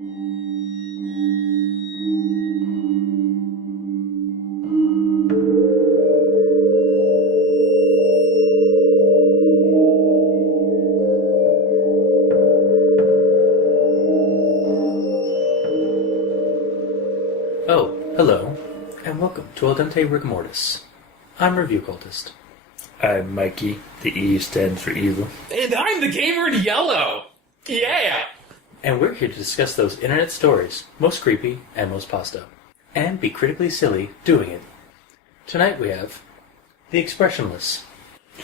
Oh, hello, and welcome to Al Dente Rigor Mortis. I'm Review Cultist. I'm Mikey. The E stands for evil. And I'm the gamer in yellow! Yeah! And we're here to discuss those internet stories, most creepy and most pasta, and be critically silly doing it. Tonight we have The Expressionless.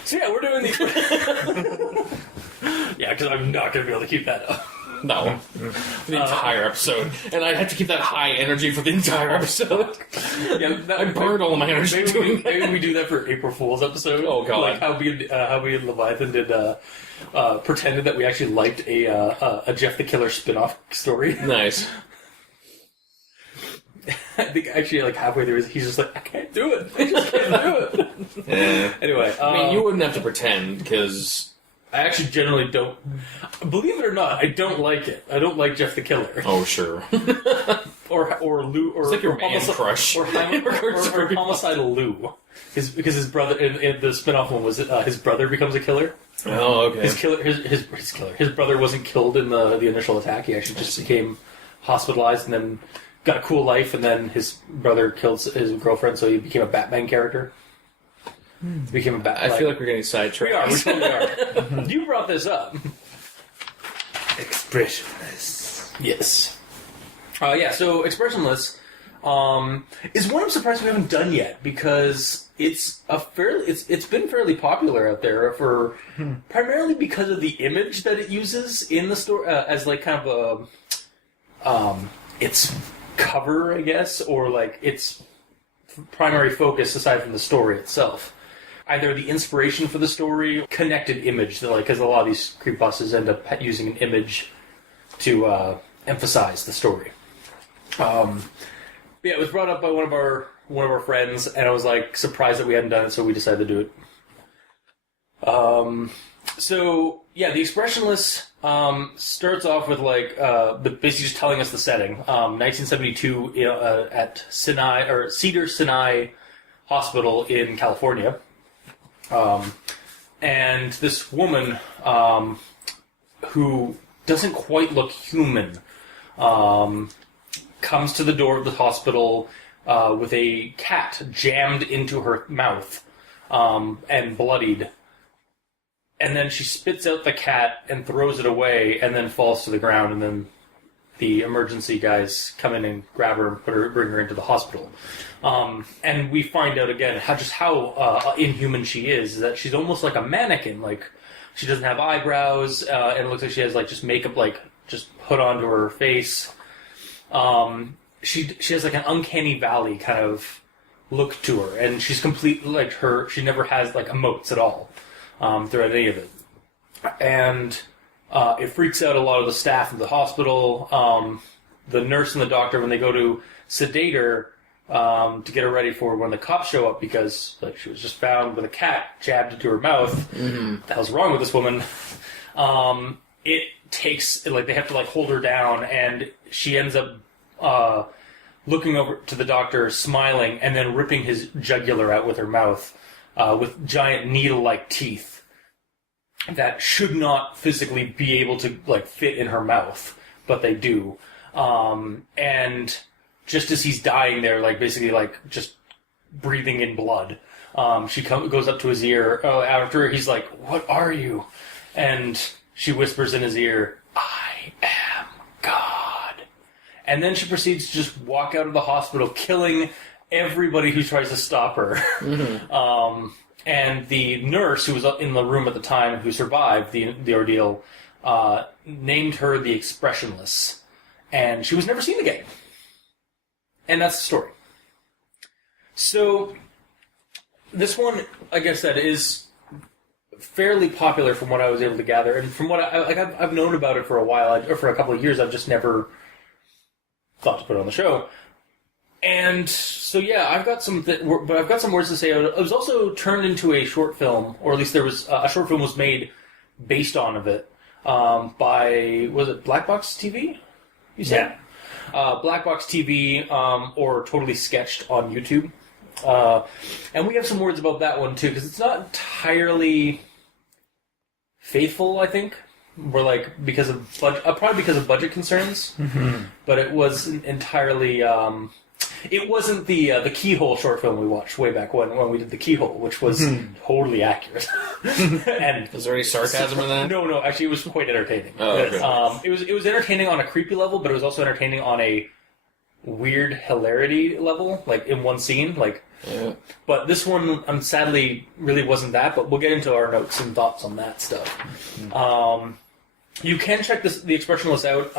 So yeah, we're doing the... Yeah, because I'm not going to be able to keep that up. No. The entire episode. And I had to keep that high energy for the entire episode. Yeah, I burned all my energy doing that. Maybe we do that for April Fool's episode. Oh, God. Like how we and Leviathan did pretended that we actually liked a Jeff the Killer spin-off story. Nice. I think actually like halfway through he's just like, I can't do it. I just can't do it. Anyway. I mean, you wouldn't have to pretend, because... I actually generally don't... Believe it or not, I don't like it. I don't like Jeff the Killer. Oh, sure. or Lou... Or, It's like your or man crush. Or homicidal Lou. Because his brother... In the spin-off one was his brother becomes a killer. Oh, okay. His brother wasn't killed in the initial attack. He actually just became hospitalized and then got a cool life, and then his brother killed his girlfriend, so he became a Batman character. Became a Batman. I feel like we're getting sidetracked. We totally are. You brought this up. Expressionless. Yes. So Expressionless is one I'm surprised we haven't done yet, because it's been fairly popular out there for primarily because of the image that it uses in the story as like kind of a its cover, I guess, or like its primary focus aside from the story itself. Either the inspiration for the story, connected image, because a lot of these creepypastas end up using an image to emphasize the story. It was brought up by one of our friends, and I was like surprised that we hadn't done it, so we decided to do it. The Expressionless starts off with basically just telling us the setting. 1972 at Cedar Sinai Hospital in California. And this woman, who doesn't quite look human, comes to the door of the hospital with a cat jammed into her mouth and bloodied. And then she spits out the cat and throws it away and then falls to the ground, and then the emergency guys come in and grab her and bring her into the hospital. And we find out again how inhuman she is that she's almost like a mannequin. Like, she doesn't have eyebrows, and it looks like she has like just makeup just put onto her face. She has like an uncanny valley kind of look to her, and she's completely she never has like emotes at all throughout any of it. And it freaks out a lot of the staff of the hospital. The nurse and the doctor, when they go to sedate her to get her ready for when the cops show up, because she was just found with a cat jabbed into her mouth. Mm-hmm. What the hell's wrong with this woman? It takes they have to hold her down, and she ends up looking over to the doctor, smiling, and then ripping his jugular out with her mouth with giant needle-like teeth that should not physically be able to fit in her mouth, but they do. And just as he's dying there, just breathing in blood, she goes up to his ear. After he's like, "What are you?" And she whispers in his ear, "I am God." And then she proceeds to just walk out of the hospital, killing everybody who tries to stop her. Mm-hmm. And the nurse who was in the room at the time, who survived the ordeal, named her the Expressionless. And she was never seen again. And that's the story. So, this one, like I said, is fairly popular from what I was able to gather. And from what I've known about it for a while, or for a couple of years, I've just never thought to put it on the show. And so, yeah, I've got some words to say. It was also turned into a short film, or at least there was a short film was made based on of it by, was it Black Box TV? You said? Black Box TV, or Totally Sketched on YouTube. And we have some words about that one, too, because it's not entirely faithful, I think. We're like, because of probably because of budget concerns, but it wasn't entirely. It wasn't the Keyhole short film we watched way back when we did the Keyhole, which was totally accurate. And is there any sarcasm in that? No, actually, it was quite entertaining. Oh, okay. It was entertaining on a creepy level, but it was also entertaining on a weird hilarity level, like in one scene, like. Yeah. But this one, sadly, really wasn't that. But we'll get into our notes and thoughts on that stuff. You can check the Expressionless out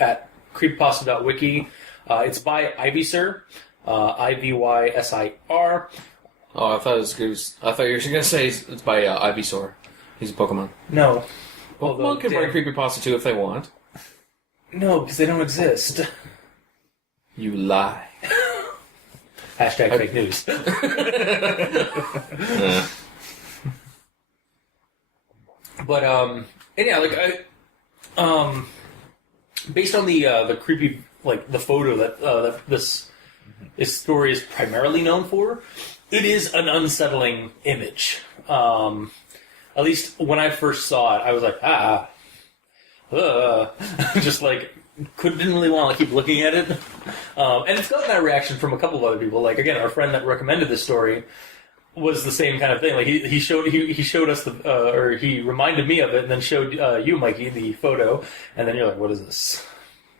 at Creepypasta.wikia. It's by Ivysir, Ivysir. Oh, I thought I thought you were going to say it's by Ivysir. He's a Pokemon. No. Pokemon can write Creepypasta too if they want. No, because they don't exist. You lie. Hashtag fake news. But yeah, like based on the creepy, like the photo that this story is primarily known for, it is an unsettling image. At least when I first saw it, I was like, just like didn't really want to keep looking at it. And it's gotten that reaction from a couple of other people. Like, again, our friend that recommended this story was the same kind of thing. Like, he showed us or he reminded me of it, and then showed you, Mikey, the photo, and then you're like, what is this?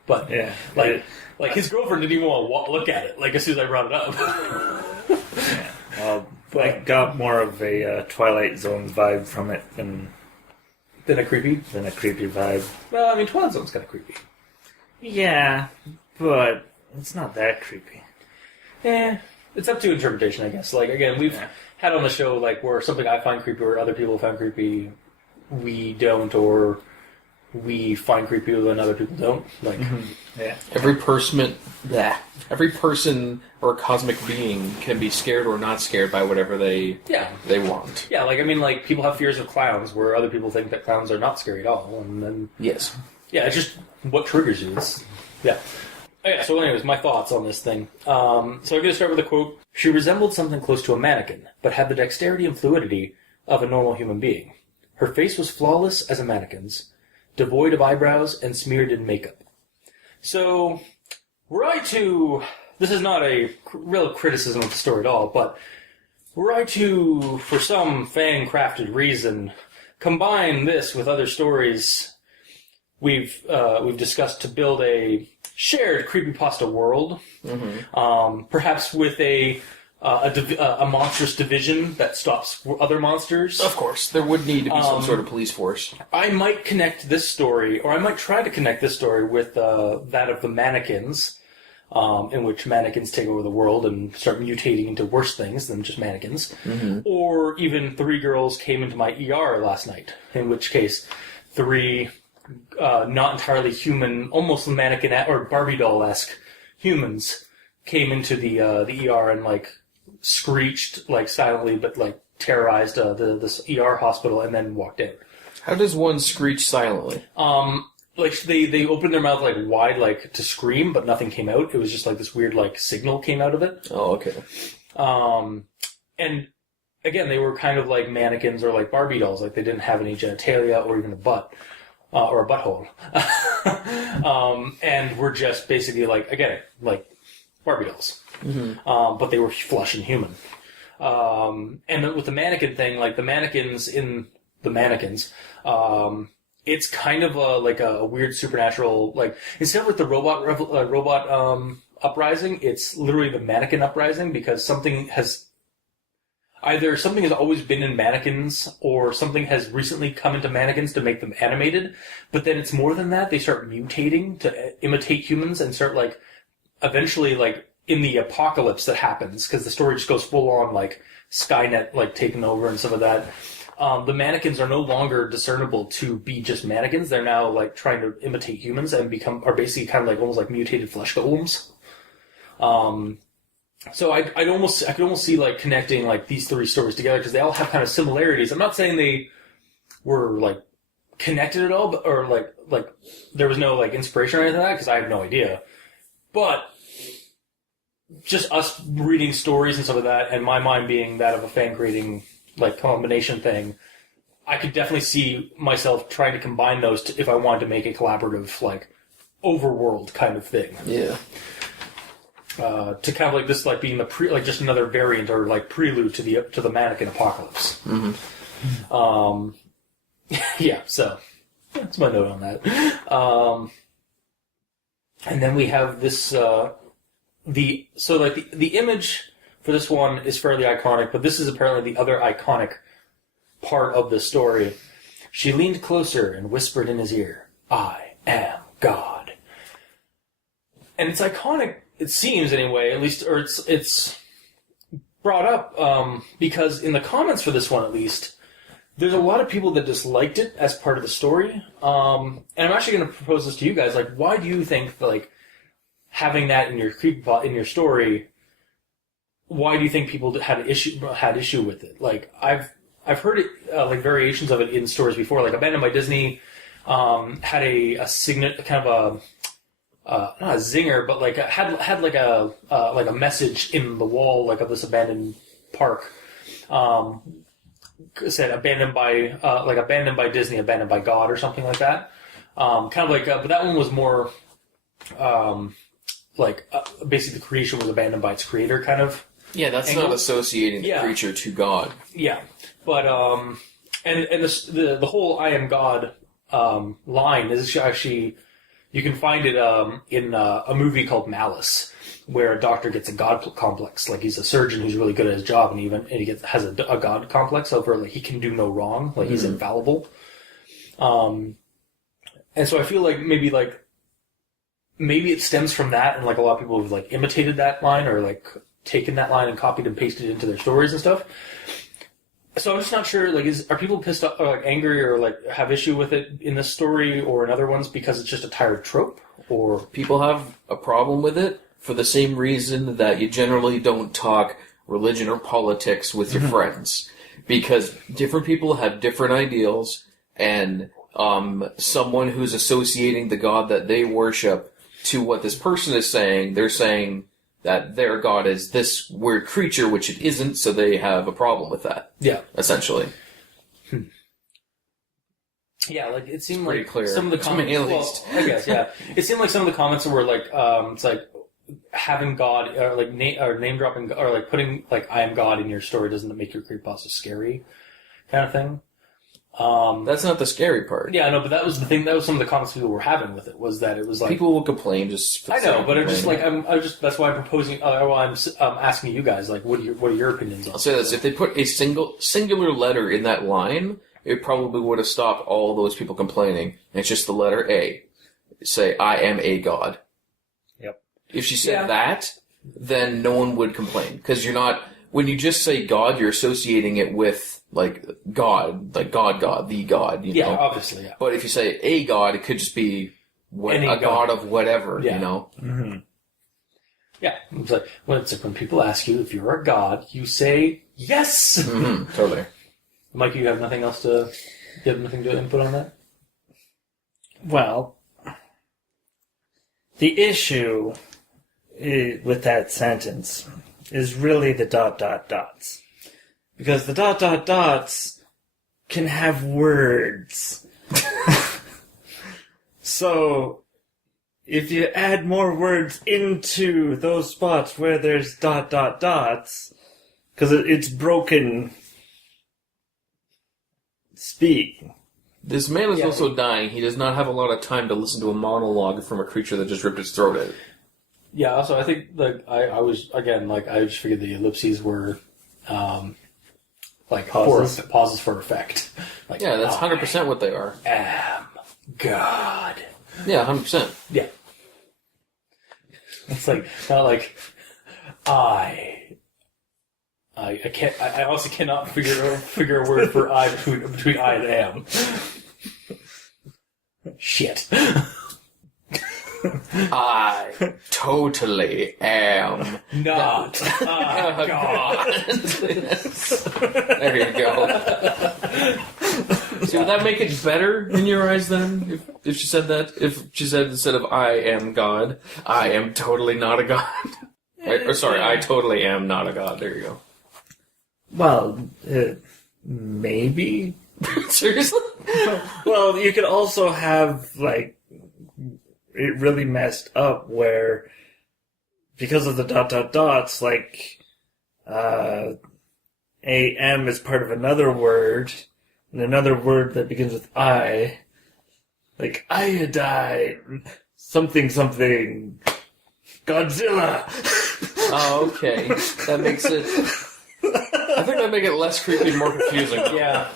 But, Yeah. like his girlfriend didn't even want to look at it, like, as soon as I brought it up. Yeah. I got more of a Twilight Zone vibe from it than a creepy vibe. Well, I mean, Twilight Zone's kind of creepy. Yeah, but it's not that creepy. It's up to interpretation, I guess. Like, again, we've had on the show, like, where something I find creepy or other people find creepy, we don't, or we find creepy when other people don't. Like, Yeah. Every person or cosmic being can be scared or not scared by whatever they want. Yeah, like, I mean, like, people have fears of clowns where other people think that clowns are not scary at all. And then, Yes. yeah, it's just what triggers you. Yeah. Okay, so anyways, my thoughts on this thing. So I'm going to start with a quote. She resembled something close to a mannequin, but had the dexterity and fluidity of a normal human being. Her face was flawless as a mannequin's, devoid of eyebrows and smeared in makeup. So, this is not a real criticism of the story at all, but were I to, for some fan-crafted reason, combine this with other stories we've discussed to build a shared creepypasta world, perhaps with a monstrous division that stops other monsters. Of course, there would need to be some sort of police force. I might connect this story, or I might try to connect this story with that of the mannequins, in which mannequins take over the world and start mutating into worse things than just mannequins. Or even 3 girls came into my ER last night, in which case 3 not entirely human, almost mannequin or Barbie doll-esque humans came into the ER and like screeched like silently, but like terrorized this ER hospital, and then walked out. How does one screech silently? Like they opened their mouth like wide, like to scream, but nothing came out. It was just like this weird like signal came out of it. Oh, okay. And again, they were kind of like mannequins or like Barbie dolls. Like they didn't have any genitalia or even a butt. Or a butthole. And we're just basically like, again, like Barbie dolls. But they were flesh and human. And with the mannequin thing, like the mannequins in the mannequins, it's kind of like a weird supernatural, like, instead of like the robot uprising, it's literally the mannequin uprising, because something has always been in mannequins, or something has recently come into mannequins to make them animated. But then it's more than that. They start mutating to imitate humans and start, like, eventually, like, in the apocalypse that happens, because the story just goes full on, like, Skynet, like, taking over and some of that. The mannequins are no longer discernible to be just mannequins. They're now, like, trying to imitate humans and are basically kind of like almost like mutated flesh golems. So I could almost see like connecting like these 3 stories together, because they all have kind of similarities. I'm not saying they were like connected at all, but, or like there was no like inspiration or anything like that because I have no idea. But just us reading stories and stuff like that, and my mind being that of a fan creating like combination thing, I could definitely see myself trying to combine those if I wanted to make a collaborative like overworld kind of thing. Yeah. To kind of like this, like being the just another variant or like prelude to the mannequin apocalypse. Mm-hmm. Yeah, so that's my note on that. And then we have this the image for this one is fairly iconic, but this is apparently the other iconic part of the story. She leaned closer and whispered in his ear, "I am God." And it's iconic. It seems, anyway, at least, or it's brought up because in the comments for this one, at least, there's a lot of people that disliked it as part of the story. And I'm actually going to propose this to you guys. Like, why do you think like having that in your story? Why do you think people had issue with it? Like, I've heard it like variations of it in stories before. Like, Abandoned by Disney had a signet kind of a. Not a zinger, but like had like a message in the wall like of this abandoned park. Said abandoned by Disney, abandoned by God, or something like that. Kind of like, but that one was more basically the creation was abandoned by its creator, kind of. Yeah, that's angle. Not associating the creature to God. Yeah, but and the whole "I am God" line is actually. You can find it in a movie called Malice, where a doctor gets a god complex. Like, he's a surgeon who's really good at his job, and he has a god complex over like he can do no wrong, like he's infallible. And so I feel like maybe it stems from that, and like a lot of people have like imitated that line or like taken that line and copied and pasted it into their stories and stuff. So I'm just not sure, like, are people pissed off or, like, angry or, like, have issue with it in this story or in other ones because it's just a tired trope? Or people have a problem with it for the same reason that you generally don't talk religion or politics with your friends. Because different people have different ideals, and someone who's associating the God that they worship to what this person is saying, they're saying that their God is this weird creature, which it isn't, so they have a problem with that. Yeah. Essentially. Yeah, like, it seemed pretty like clear. Some of the comments... To me, at least. I guess, yeah. It seemed like some of the comments were like, it's like, having God, or like, name-dropping, or like, putting, like, "I am God" in your story doesn't make your creepypasta scary, kind of thing. That's not the scary part. Yeah, I know, but that was the thing. That was some of the comments people were having with it. Was that it was like people will complain just. I know, but I'm just like that's why I'm proposing. I'm asking you guys like, what are your opinions on? I'll say this: if they put a singular letter in that line, it probably would have stopped all those people complaining. And it's just the letter A. Say, "I am a God." Yep. If she said that, then no one would complain because you're not. When you just say God, you're associating it with like God, like God, the God. You know? Obviously, yeah. But if you say a God, it could just be a God of whatever, you know? Mm-hmm. Yeah. It's like, when people ask you if you're a God, you say yes! Mm-hmm, totally. Mike, you have nothing else to input on that? Well, the issue with that sentence is really the ... Because the ... can have words. So, if you add more words into those spots where there's ... because it's broken speak. This man is also dying. He does not have a lot of time to listen to a monologue from a creature that just ripped its throat out. Yeah, also, I think, like, I was, again, like, I just figured the ellipses were, like, pauses for effect. Like, yeah, that's 100% what they are. Am God. Yeah, 100%. Yeah. It's like, not like, I can't, I also cannot figure a word for I between I and am. Shit. I totally am not God. There you go. So would that make it better in your eyes then? If she said that? If she said instead of I am God, I am totally not a god? Right? Or sorry, I totally am not a god. There you go. Well, maybe. Seriously? Well, you could also have, like, it really messed up where, because of the ... like, AM is part of another word, and another word that begins with I, like iodine, something, Godzilla. Oh, okay. That makes it... I think that'd make it less creepy and more confusing. Yeah.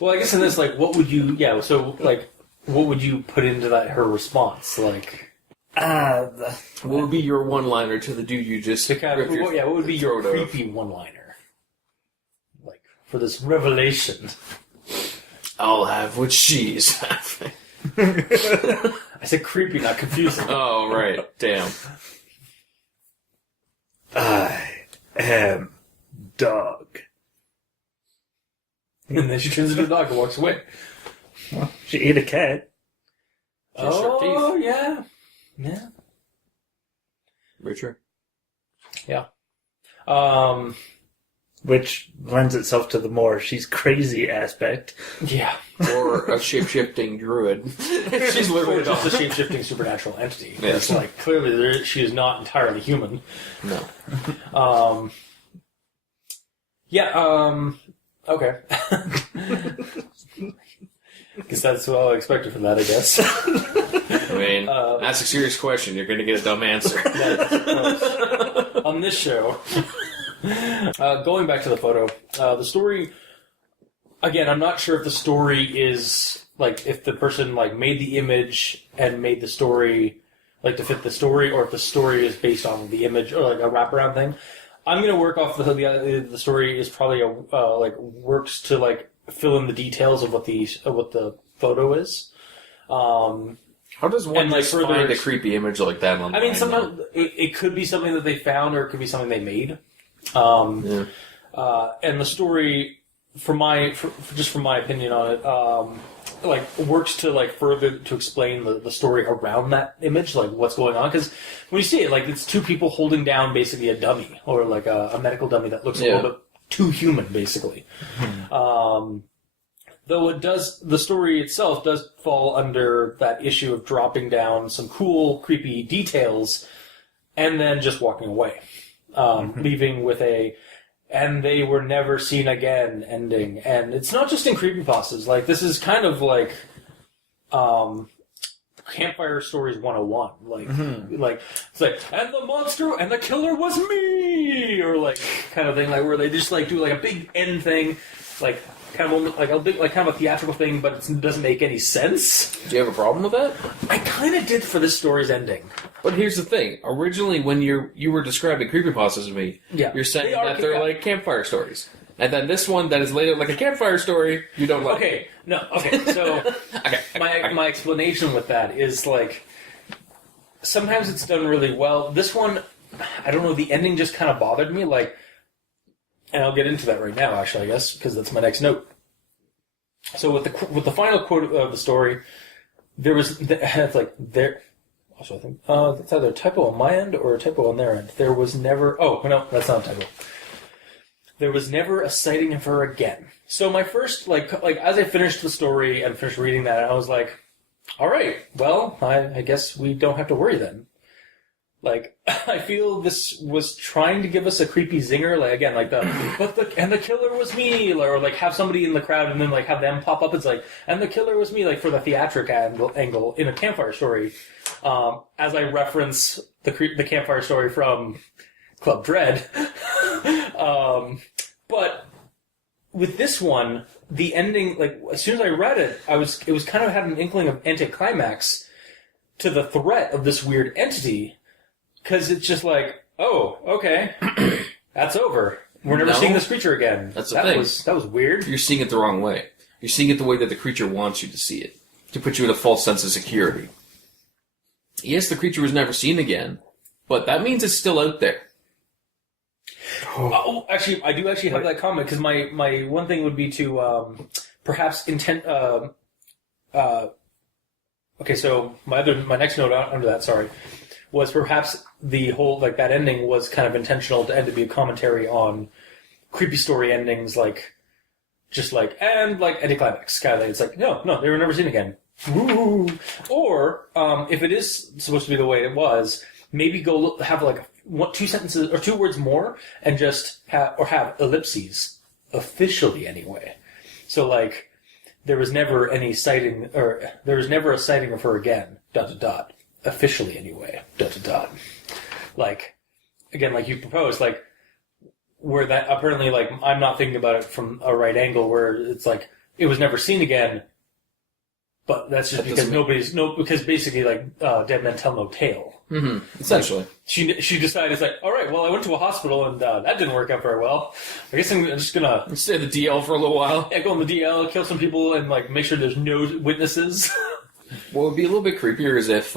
Well, I guess in this, like, what would you... Yeah, so, like, what would you put into that, her response? Like... What would be your one-liner to the dude you just... what would be your creepy one-liner? Like, for this revelation. I'll have what she's having. I said creepy, not confusing. Oh, right. Damn. I am dog. And then she turns into a dog and walks away. Well, she ate a cat. Oh, yeah. Yeah. Very true. Yeah. Which lends itself to the more she's crazy aspect. Yeah. Or a shape-shifting druid. She's literally just a shape-shifting supernatural entity. Yes. It's like, clearly she is not entirely human. No. Okay. Guess that's what I expected from that, I guess. I mean, ask a serious question, you're going to get a dumb answer. On this show, going back to the photo, the story, again, I'm not sure if the story is, like, if the person, like, made the image and made the story, like, to fit the story, or if the story is based on the image, or, like, a wraparound thing. I'm going to work off the story is probably, works to, like, fill in the details of what the photo is. How does one just find a creepy image like that online? I mean, sometimes it could be something that they found, or it could be something they made. And the story, from my opinion on it, works to like further to explain the story around that image, like what's going on. Because when you see it, like it's two people holding down basically a dummy, or like a medical dummy that looks a little bit too human, basically. Though the story itself does fall under that issue of dropping down some cool, creepy details and then just walking away. Leaving with and they were never seen again ending. And it's not just in creepypastas. Like, this is kind of like, Campfire Stories 101. Like, it's like, and the monster and the killer was me! Or like, kind of thing, like, where they just like do like a big end thing, like, kind of a theatrical thing, but it doesn't make any sense. Do you have a problem with that? I kind of did for this story's ending. But here's the thing. Originally, when you were describing creepypastas to me, you're saying that they're like campfire stories. And then this one that is laid out like a campfire story, you don't like. Okay, so my explanation with that is like, sometimes it's done really well. This one, I don't know, the ending just kind of bothered me, like, and I'll get into that right now, actually, I guess, because that's my next note. So with the final quote of the story, there was it's like there. Also, I think that's either a typo on my end or a typo on their end. There was never. Oh no, that's not a typo. There was never a sighting of her again. So my first like as I finished the story and finished reading that, I was like, all right, well, I guess we don't have to worry then. Like, I feel this was trying to give us a creepy zinger, like, again, like and the killer was me, or like have somebody in the crowd and then like have them pop up. It's like, and the killer was me, like for the theatric angle in a campfire story. As I reference the campfire story from Club Dread. But with this one, the ending, like, as soon as I read it, it was kind of had an inkling of anticlimax to the threat of this weird entity. Because it's just like, oh, okay, that's over. We're never seeing this creature again. That's the thing. That was weird. You're seeing it the wrong way. You're seeing it the way that the creature wants you to see it. To put you in a false sense of security. Yes, the creature was never seen again, but that means it's still out there. Oh, actually, I do actually have that comment because my one thing would be to perhaps intent. Okay, so my next note under that, sorry, was perhaps the whole like that ending was kind of intentional to end to be a commentary on creepy story endings, like just like and like anticlimax kind of thing. It's like no, they were never seen again. Woo! Or if it is supposed to be the way it was, maybe go have like 2 sentences or 2 words more, and just have ellipses officially anyway. So like there was never any sighting, or there was never a sighting of her again. ... Officially anyway. ... Like again, like you proposed, like where that apparently like I'm not thinking about it from a right angle where it's like it was never seen again. But that's just because because basically, like, dead men tell no tale. Mm-hmm. Essentially. Like, she decided, it's like, all right, well, I went to a hospital and that didn't work out very well. I guess I'm just gonna stay in the DL for a little while. Yeah, go in the DL, kill some people, and like make sure there's no witnesses. What would be a little bit creepier is if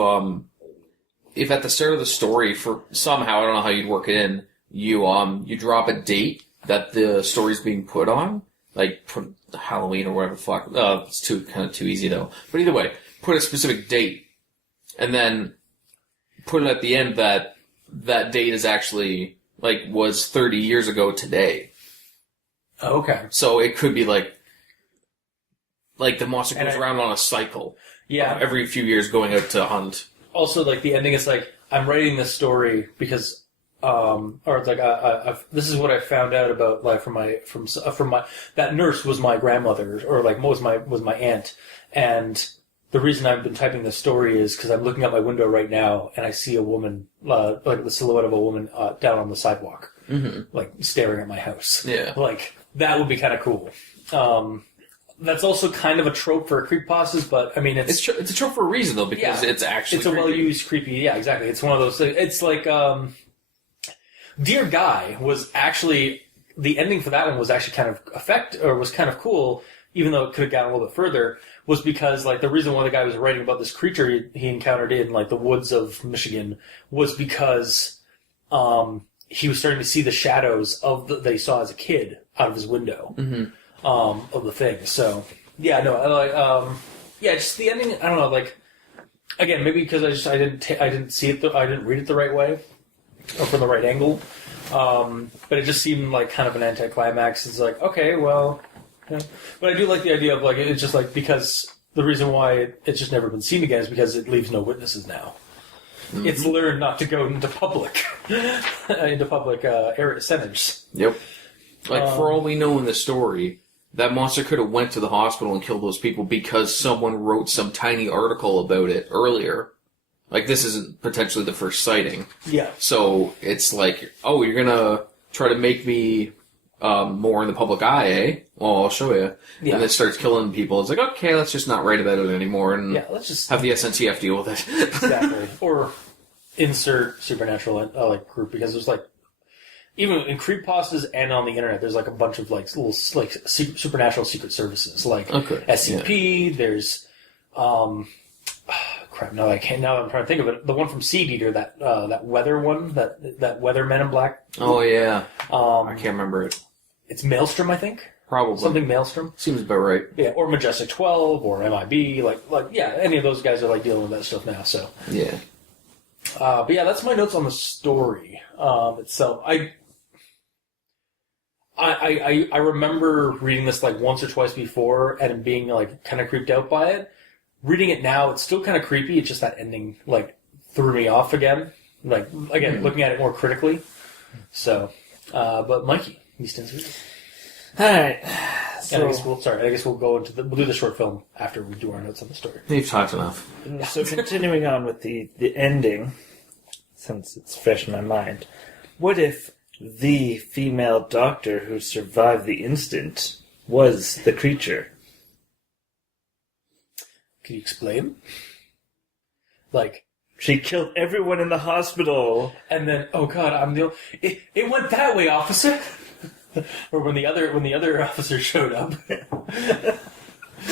at the start of the story, for somehow I don't know how you'd work it in, you drop a date that the story's being put on. Like, put Halloween or whatever the fuck. It's kind of too easy, though. But either way, put a specific date, and then put it at the end that date is actually, like, was 30 years ago today. Okay. So it could be, like the monster goes around on a cycle. Yeah. Every few years going out to hunt. Also, like, the ending is like, I'm writing this story because... or it's like this is what I found out about like from my that nurse was my grandmother or like was my aunt, and the reason I've been typing this story is because I'm looking out my window right now and I see a woman like the silhouette of a woman down on the sidewalk, like staring at my house. Yeah, like that would be kind of cool. That's also kind of a trope for creepypastas, but I mean it's a trope for a reason though because it's actually a well used creepy. Yeah, exactly. It's one of those things. It's like. Dear Guy was actually, the ending for that one was actually kind of was kind of cool, even though it could have gone a little bit further, was because, like, the reason why the guy was writing about this creature he encountered in, like, the woods of Michigan was because, he was starting to see the shadows that he saw as a kid out of his window, of the thing. So, yeah, no, just the ending, I don't know, like, again, maybe because I didn't see it, I didn't read it the right way. Or from the right angle, but it just seemed like kind of an anticlimax. It's like, okay, well, yeah. But I do like the idea of like it's just like because the reason why it's just never been seen again is because it leaves no witnesses now. Mm-hmm. It's learned not to go into public area centers. Yep. Like for all we know in the story, that monster could have went to the hospital and killed those people because someone wrote some tiny article about it earlier. Like, this isn't potentially the first sighting. Yeah. So, it's like, oh, you're gonna try to make me more in the public eye, eh? Well, I'll show you. Yeah. And then starts killing people. It's like, okay, let's just not write about it anymore and let's just have the SNTF deal with it. Exactly. Or insert supernatural group, because there's like, even in creepypastas and on the internet, there's like a bunch of like little like supernatural secret services, like SCP, there's... crap! Now I'm trying to think of it. The one from Seed Eater, that weather one, that weather Men in Black. Oh yeah. I can't remember it. It's Maelstrom, I think. Probably something Maelstrom. Seems about right. Yeah, or Majestic 12, or MIB. Any of those guys are like dealing with that stuff now. So yeah. But yeah, that's my notes on the story itself. I remember reading this like once or twice before and being like kind of creeped out by it. Reading it now, it's still kind of creepy. It's just that ending, like, threw me off again. Like, again, looking at it more critically. So, but Mikey, you stand with it. Alright. So, I guess we'll go into we'll do the short film after we do our notes on the story. You've talked enough. So continuing on with the ending, since it's fresh in my mind, what if the female doctor who survived the incident was the creature? Can you explain? Like, she killed everyone in the hospital, and then, oh god, it went that way, officer. Or when the other officer showed up, it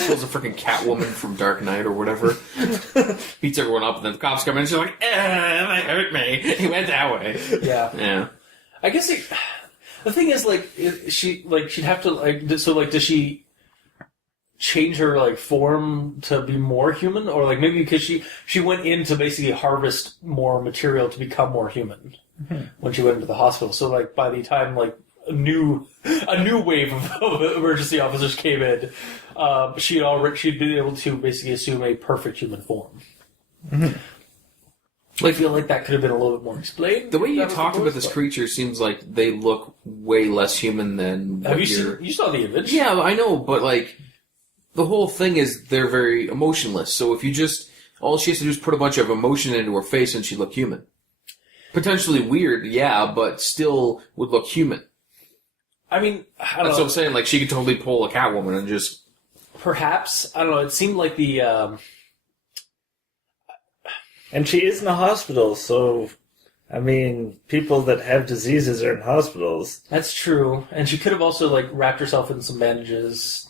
was a freaking Catwoman from Dark Knight or whatever. Beats everyone up, and then the cops come in, and she's like, "That hurt me. He went that way." Yeah. Yeah. I guess The thing is, like, she'd have to, like, so, like, does she change her, like, form to be more human? Or, like, maybe because she went in to basically harvest more material to become more human when she went into the hospital. So, like, by the time, like, a new wave of emergency officers came in, she'd been able to basically assume a perfect human form. Mm-hmm. I feel like that could have been a little bit more explained. The way you talk about this creature seems like they look way less human than. Have you saw the image? Yeah, I know, but like the whole thing is they're very emotionless. So if you just all she has to do is put a bunch of emotion into her face and she'd look human. Potentially weird, yeah, but still would look human. I mean, that's what I'm saying. Like she could totally pull a Catwoman and just. Perhaps, I don't know. It seemed like the. And she is in a hospital, so, I mean, people that have diseases are in hospitals. That's true. And she could have also, like, wrapped herself in some bandages.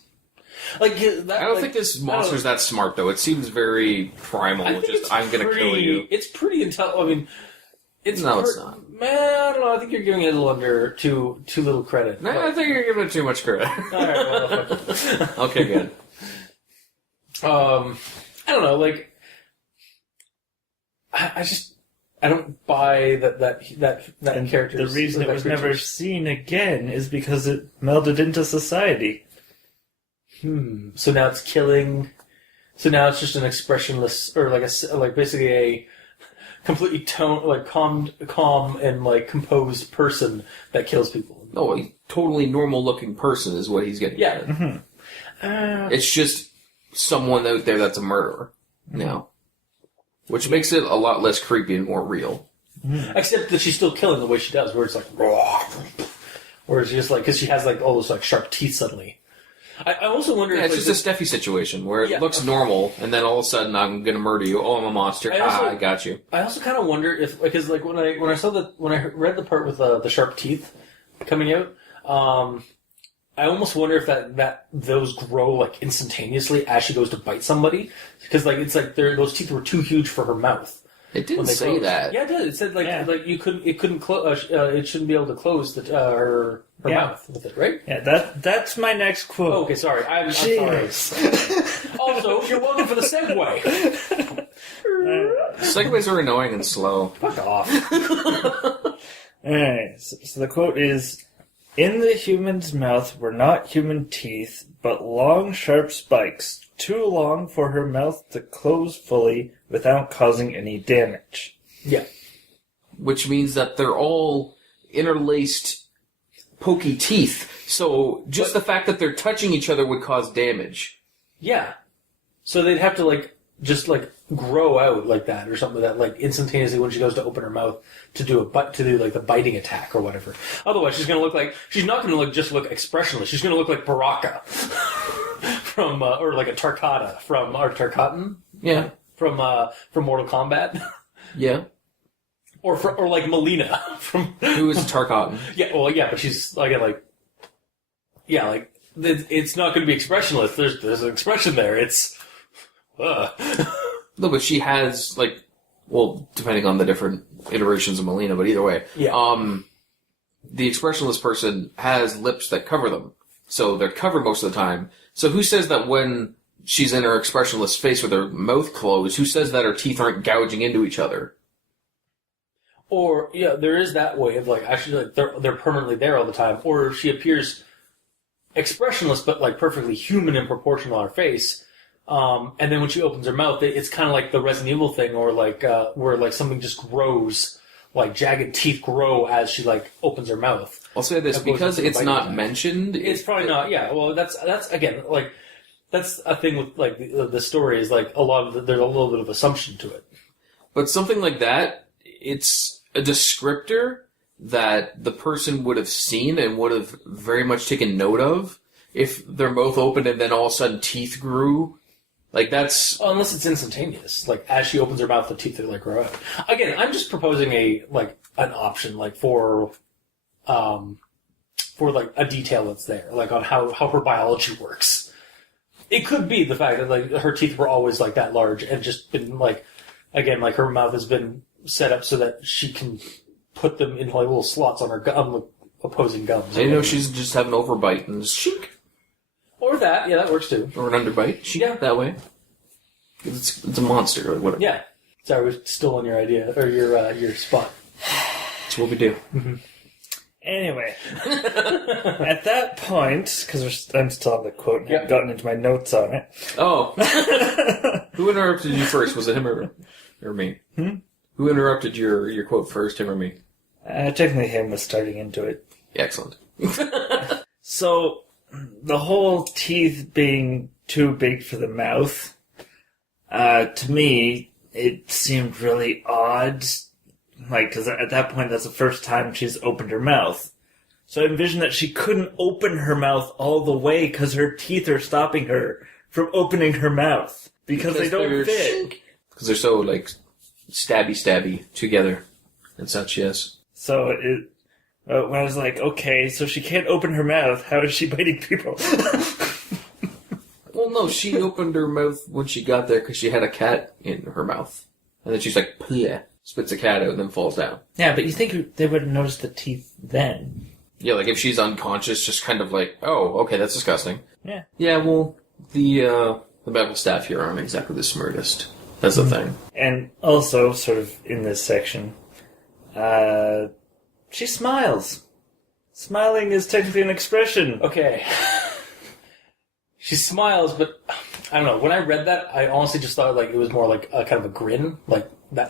Like, that, I don't think this monster's that smart, though. It seems very primal. I'm gonna kill you. It's pretty intelligent. I mean, it's no, it's not. Man, I don't know. I think you're giving it a little under too little credit. No, I think you're giving it too much credit. All right, well, okay, good. I don't know. Like, I don't buy that character. The reason it was never seen again is because it melded into society. So now it's killing. So now it's just an expressionless, or like basically a completely calm and like composed person that kills people. No, a totally normal looking person is what he's getting. Yeah. Mm-hmm. It's just someone out there that's a murderer now. Which makes it a lot less creepy and more real. Except that she's still killing the way she does, where it's like, raw. Where it's just like, because she has like all those like sharp teeth suddenly. I also wonder if it's just a Steffi situation where it looks normal, and then all of a sudden I'm going to murder you. Oh, I'm a monster. I got you. I also kind of wonder if, because like when I read the part with the sharp teeth coming out, I almost wonder if that those grow like instantaneously as she goes to bite somebody, because like it's like those teeth were too huge for her mouth. It didn't say that. Yeah, it did. It said like you couldn't. It couldn't close. It shouldn't be able to close her mouth with it, right? Yeah, that's my next quote. Oh, okay, sorry. I'm sorry. Also, you're welcome for the segue. Segues are annoying and slow. Fuck off. Alright, so the quote is, "In the human's mouth were not human teeth, but long, sharp spikes, too long for her mouth to close fully without causing any damage." Yeah. Which means that they're all interlaced, pokey teeth. So just the fact that they're touching each other would cause damage. Yeah. So they'd have to just grow out like that or something like that, like instantaneously when she goes to open her mouth to do like the biting attack or whatever. Otherwise, she's not going to look expressionless. She's going to look like Baraka from or like a Tarkata from Tarkatan. Yeah. From Mortal Kombat. Yeah. Or like Melina from who is Tarkatan. Yeah, well, yeah, but she's it's not going to be expressionless. There's an expression there. It's no, but she has depending on the different iterations of Melina, but either way, the expressionless person has lips that cover them, so they're covered most of the time. So who says that when she's in her expressionless face with her mouth closed, who says that her teeth aren't gouging into each other? Or, there is that way of, actually, they're permanently there all the time. Or she appears expressionless, but, perfectly human in proportion to her face. And then when she opens her mouth, it's kind of like the Resident Evil thing, or, where, something just grows, jagged teeth grow as she, opens her mouth. I'll say this, because it's not mentioned... It's probably not, yeah. Well, that's again, that's a thing with, the story is, there's a little bit of assumption to it. But something like that, it's a descriptor that the person would have seen and would have very much taken note of if their mouth opened and then all of a sudden teeth grew. That's... Unless it's instantaneous. As she opens her mouth, the teeth grow out. Again, I'm just proposing an option, for a detail that's there, on how her biology works. It could be the fact that, her teeth were always, that large and just been, her mouth has been set up so that she can put them in little slots on opposing gums. I know she's just having an overbite and just shink. Or that, yeah, that works too. Or an underbite. Shink, that way. It's a monster or whatever. Yeah. Sorry, we're still on your idea, or your spot. That's what we do. Mm-hmm. Anyway, at that point, because I'm still on the quote and haven't gotten into my notes on it. Oh. Who interrupted you first? Was it him or me? Who interrupted your quote first, him or me? Technically him was starting into it. Yeah, excellent. So, the whole teeth being too big for the mouth, to me, it seemed really odd. Like, because at that point, that's the first time she's opened her mouth. So I envisioned that she couldn't open her mouth all the way because her teeth are stopping her from opening her mouth. Because they don't fit. Because they're so, like, stabby together and such, yes. So when I was like, okay, so she can't open her mouth, how is she biting people? Well, no, she opened her mouth when she got there because she had a cat in her mouth. And then she's like, Pleh, spits a cat out and then falls down. Yeah, but you think they would have noticed the teeth then? Yeah, like if she's unconscious, just kind of like, oh, okay, that's disgusting. Yeah. Yeah, well, the medical staff here aren't exactly the smartest. That's the thing. And also, sort of in this section, she smiles. Smiling is technically an expression. Okay. She smiles, but I don't know. When I read that, I honestly just thought like it was more like a kind of a grin, like that,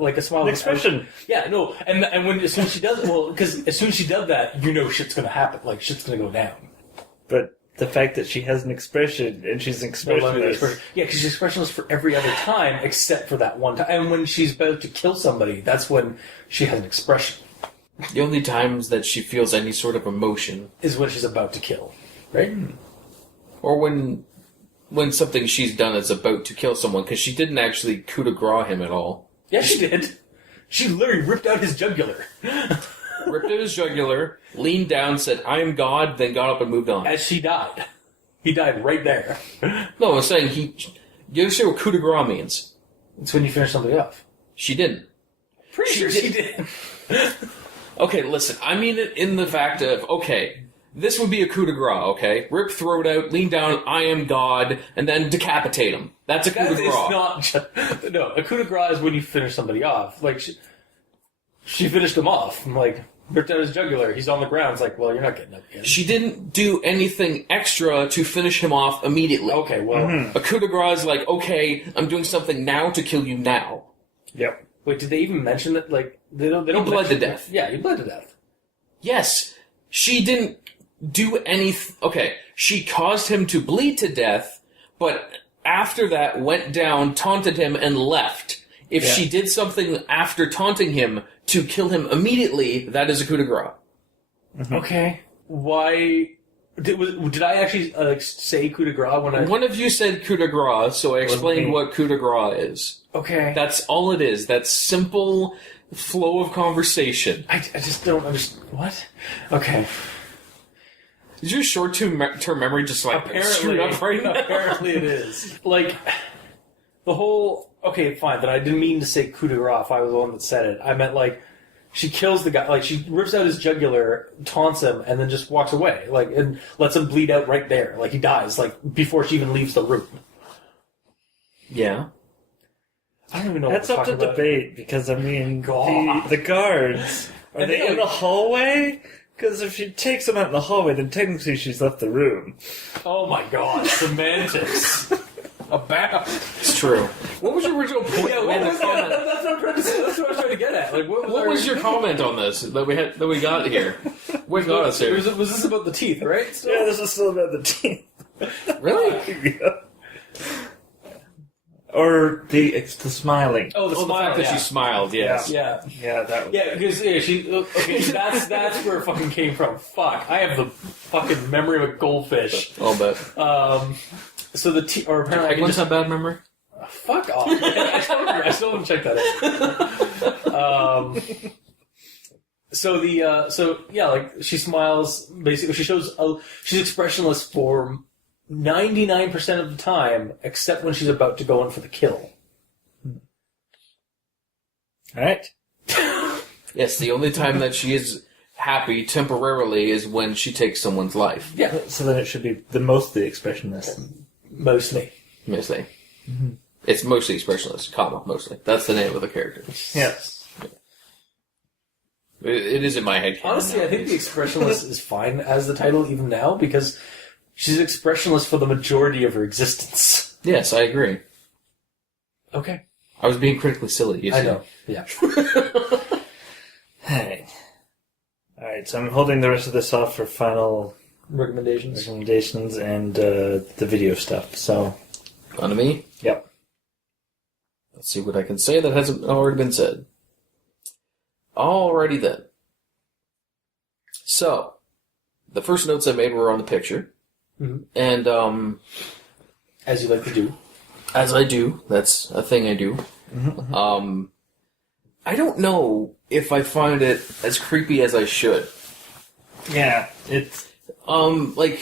like a smile, An expression. Yeah, no, and as soon as she does, well, because as soon as she does that, you know shit's gonna happen, like shit's gonna go down. But the fact that she has an expression and she's expressionless. Yeah, because she's expressionless for every other time except for that one time. And when she's about to kill somebody, that's when she has an expression. The only times that she feels any sort of emotion is when she's about to kill, right? Or when something she's done is about to kill someone, because she didn't actually coup de grace him at all. Yeah, she did. She literally ripped out his jugular. Ripped out his jugular, leaned down, said, I am God, then got up and moved on. As she died. He died right there. No, I was saying, you understand what coup de grace means? It's when you finish somebody off. She didn't. Pretty sure she did. Okay, listen, I mean it in the fact of, okay, this would be a coup de grace, okay? Rip throat out, lean down, I am God, and then decapitate him. That's a coup de grace. It's not just... No, a coup de grace is when you finish somebody off. Like, she finished him off. I'm like, ripped out his jugular. He's on the ground. It's like, well, you're not getting up again. She didn't do anything extra to finish him off immediately. Okay, well... A coup de grace is like, okay, I'm doing something now to kill you now. Yep. Wait, did they even mention that? Like, they don't He bled to death. Yeah, he bled to death. Yes. She didn't do anything... Okay, she caused him to bleed to death, but after that went down, taunted him, and left. If she did something after taunting him to kill him immediately, that is a coup de grace. Mm-hmm. Okay. Why... Did I actually say coup de grace when I... One of you said coup de grace, so I explained what coup de grace is. Okay. That's all it is. That simple flow of conversation. I just don't understand. What? Okay. Is your short-term memory just like screwed up right now? Apparently it is. Like, the whole... Okay, fine, but I didn't mean to say coup de grace if I was the one that said it. I meant, like, she kills the guy, like, she rips out his jugular, taunts him, and then just walks away, like, and lets him bleed out right there. Like, he dies, like, before she even leaves the room. Yeah. I don't even know That's what we're up to talking about. debate, because, I mean, God. the guards, are they in the hallway? Because if she takes them out in the hallway, then technically she's left the room. Oh my god, semantics. It's true. What was your original point? Yeah, what was that? That's what I was trying to get at. Like, What was your comment on this that we got here? What got us here? Was this about the teeth, right? Still? Yeah, this is still about the teeth. Really? Yeah. Or the smiling. Oh, the The smile. fact that she smiled, yes. Yeah. Yeah, that was Because she. Okay, that's where it fucking came from. Fuck, I have the fucking memory of a goldfish. I'll bet. So the teeth, or apparently I can Penguins just have bad memory? fuck off. I still haven't checked that out. Like she smiles. Basically, she shows she's expressionless for 99% of the time, except when she's about to go in for the kill. Alright. Yes, the only time that she happy temporarily is when she takes someone's life. Yeah. So then it should be the mostly expressionless. Mostly. Mostly. Mm-hmm. It's mostly expressionless, comma, mostly. That's the name of the character. Yes. It is in my head. Honestly, I think the Expressionless is fine as the title even now because she's expressionless for the majority of her existence. Yes, I agree. Okay. I was being critically silly. You see. I know. Yeah. Hey. Alright, so I'm holding the rest of this off for final Recommendations. and the video stuff. So, On to me. yep. Let's see what I can say that hasn't already been said. Alrighty then. So, the first notes I made were on the picture. Mhm. And, As you like to do. as I do, that's a thing I do. Mm-hmm. I don't know if I find it as creepy as I should. Yeah, it's... Like,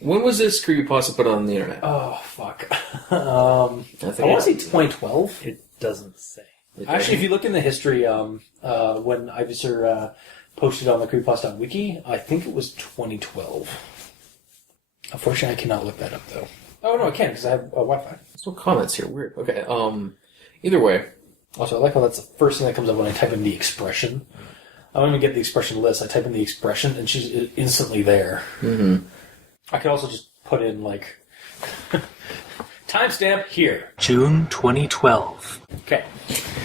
when was this creepypasta put on the internet? Oh, fuck. I I want to say 2012. It doesn't say. Actually, if you look in the history, when Ivysir posted on the Creepypasta.wikia, I think it was 2012. Unfortunately, I cannot look that up, though. Oh, no, I can, because I have Wi-Fi. There's no comments here. Weird. Okay. Either way. Also, I like how that's the first thing that comes up when I type in the expression. I don't even get the expression list. I type in the expression, and she's instantly there. Mm-hmm. I could also just put in, like, timestamp here. June 2012. Okay.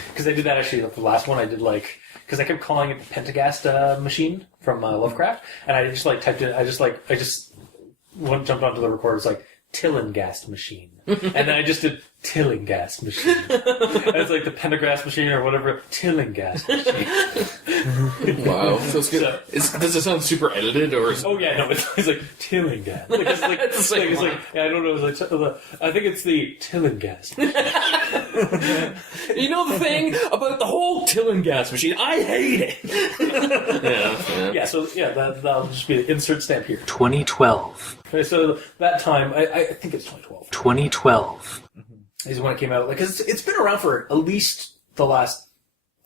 Because I did that actually, the last one I did, like, because I kept calling it the Pentagast machine from Lovecraft, and I just, like, typed in, I just jumped onto the recorder, it's like, Tillengast machine. And then I just did Tillengast machine. It's like the Pentagast machine or whatever, Tillengast machine. Wow. So it's good. Does it sound super edited or? Oh yeah, no, it's like Tillengast. Like, it's like, It's the same it's one. like, yeah, I don't know, it's like, I think it's the Tillengast. You know the thing about the whole Tillengast machine? I hate it. yeah. Yeah, so yeah, that'll just be the insert stamp here. 2012. Okay, so that time, I think it's 2012. 2012. Is when it came out. Like, 'cause it's been around for at least the last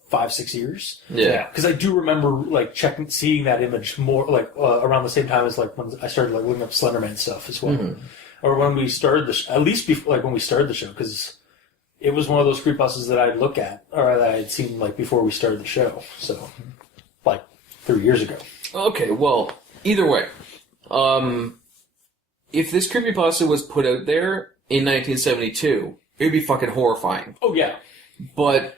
5-6 years. Yeah. Because I do remember like seeing that image more like around the same time as like when I started like looking up Slenderman stuff as well, or when we started the at least before like when we started the show because it was one of those creepypastas that I'd look at or that I had seen like before we started the show. So like 3 years ago. Okay. Well, either way, if this creepypasta was put out there in 1972, it would be fucking horrifying. Oh yeah. But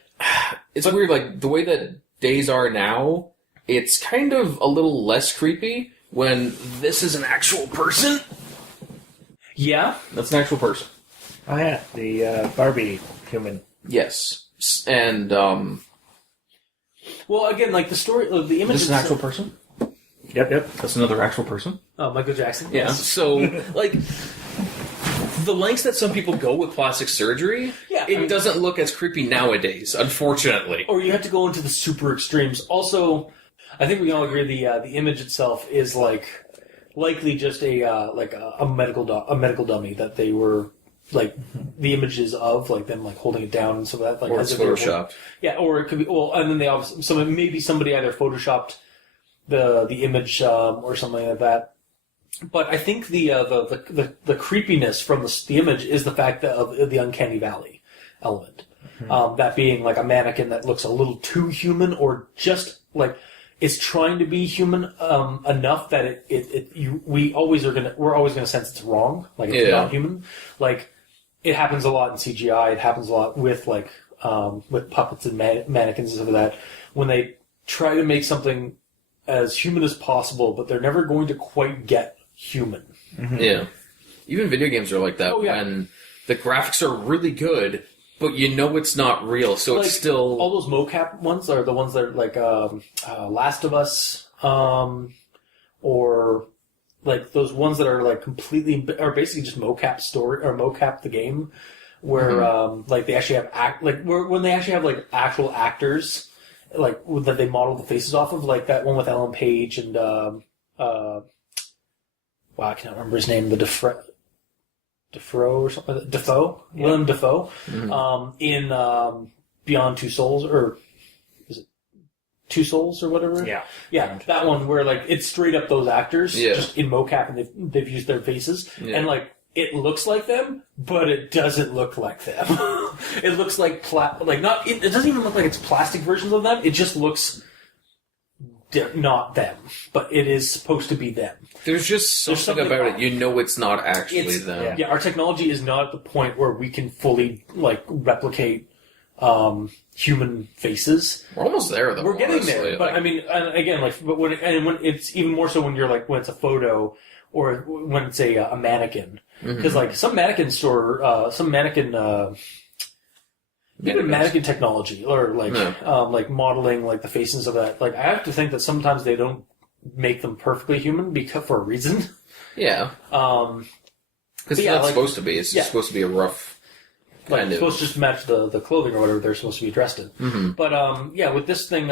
it's weird, like, the way that days are now, it's kind of a little less creepy when this is an actual person. Yeah. That's an actual person. Oh yeah, the Barbie human. Yes. And, Well, again, like the story, the image. this is an actual person? Yep. That's another actual person? Oh, Michael Jackson. Yeah. So, like, the lengths that some people go with plastic surgery, Yeah, it doesn't look as creepy nowadays, unfortunately. Or you have to go into the super extremes. Also, I think we can all agree the image itself is like likely just a medical dummy that they were like the images of like them like holding it down and so that like Or as it's if they were- photoshopped. Yeah, or it could be and then they obviously maybe somebody either photoshopped the image or something like that. But I think the creepiness from the image is the fact that of the uncanny valley element. That being like a mannequin that looks a little too human, or just like it's trying to be human enough that we're always gonna sense it's wrong, like it's not human. Like it happens a lot in CGI. It happens a lot with like with puppets and mannequins and stuff like that when they try to make something as human as possible, but they're never going to quite get human. Yeah. Even video games are like that. Oh, yeah. When the graphics are really good, but you know it's not real, so Like, it's still... all those mocap ones are the ones that are like Last of Us, or like those ones that are like completely are basically just mocap story or mocap the game, where like they actually have when they actually have like actual actors like that they model the faces off of, like that one with Ellen Page and wow, I can't remember his name, Defoe or something. Defoe, yeah. Willem Defoe, in Beyond Two Souls, or is it Two Souls or whatever. Yeah, that one where like it's straight up those actors Yeah. just in mocap, and they've used their faces, Yeah. and like it looks like them, but it doesn't look like them. It looks like it doesn't even look like it's plastic versions of them. It just looks not them, but it is supposed to be them. There's just something about it. You know it's not actually It's, them. yeah, our technology is not at the point where we can fully like replicate human faces. We're almost there, though. We're getting honestly. there, but I mean, and again, like, but when it's even more so when you're like when it's a photo or when it's a mannequin, because like some mannequin mannequin technology or like modeling like the faces of that. Like I have to think that sometimes they don't make them perfectly human because for a reason. Yeah. Because that's supposed to be. It's just supposed to be a rough. Like, it's supposed to just match the clothing or whatever they're supposed to be dressed in. Mm-hmm. But, with this thing,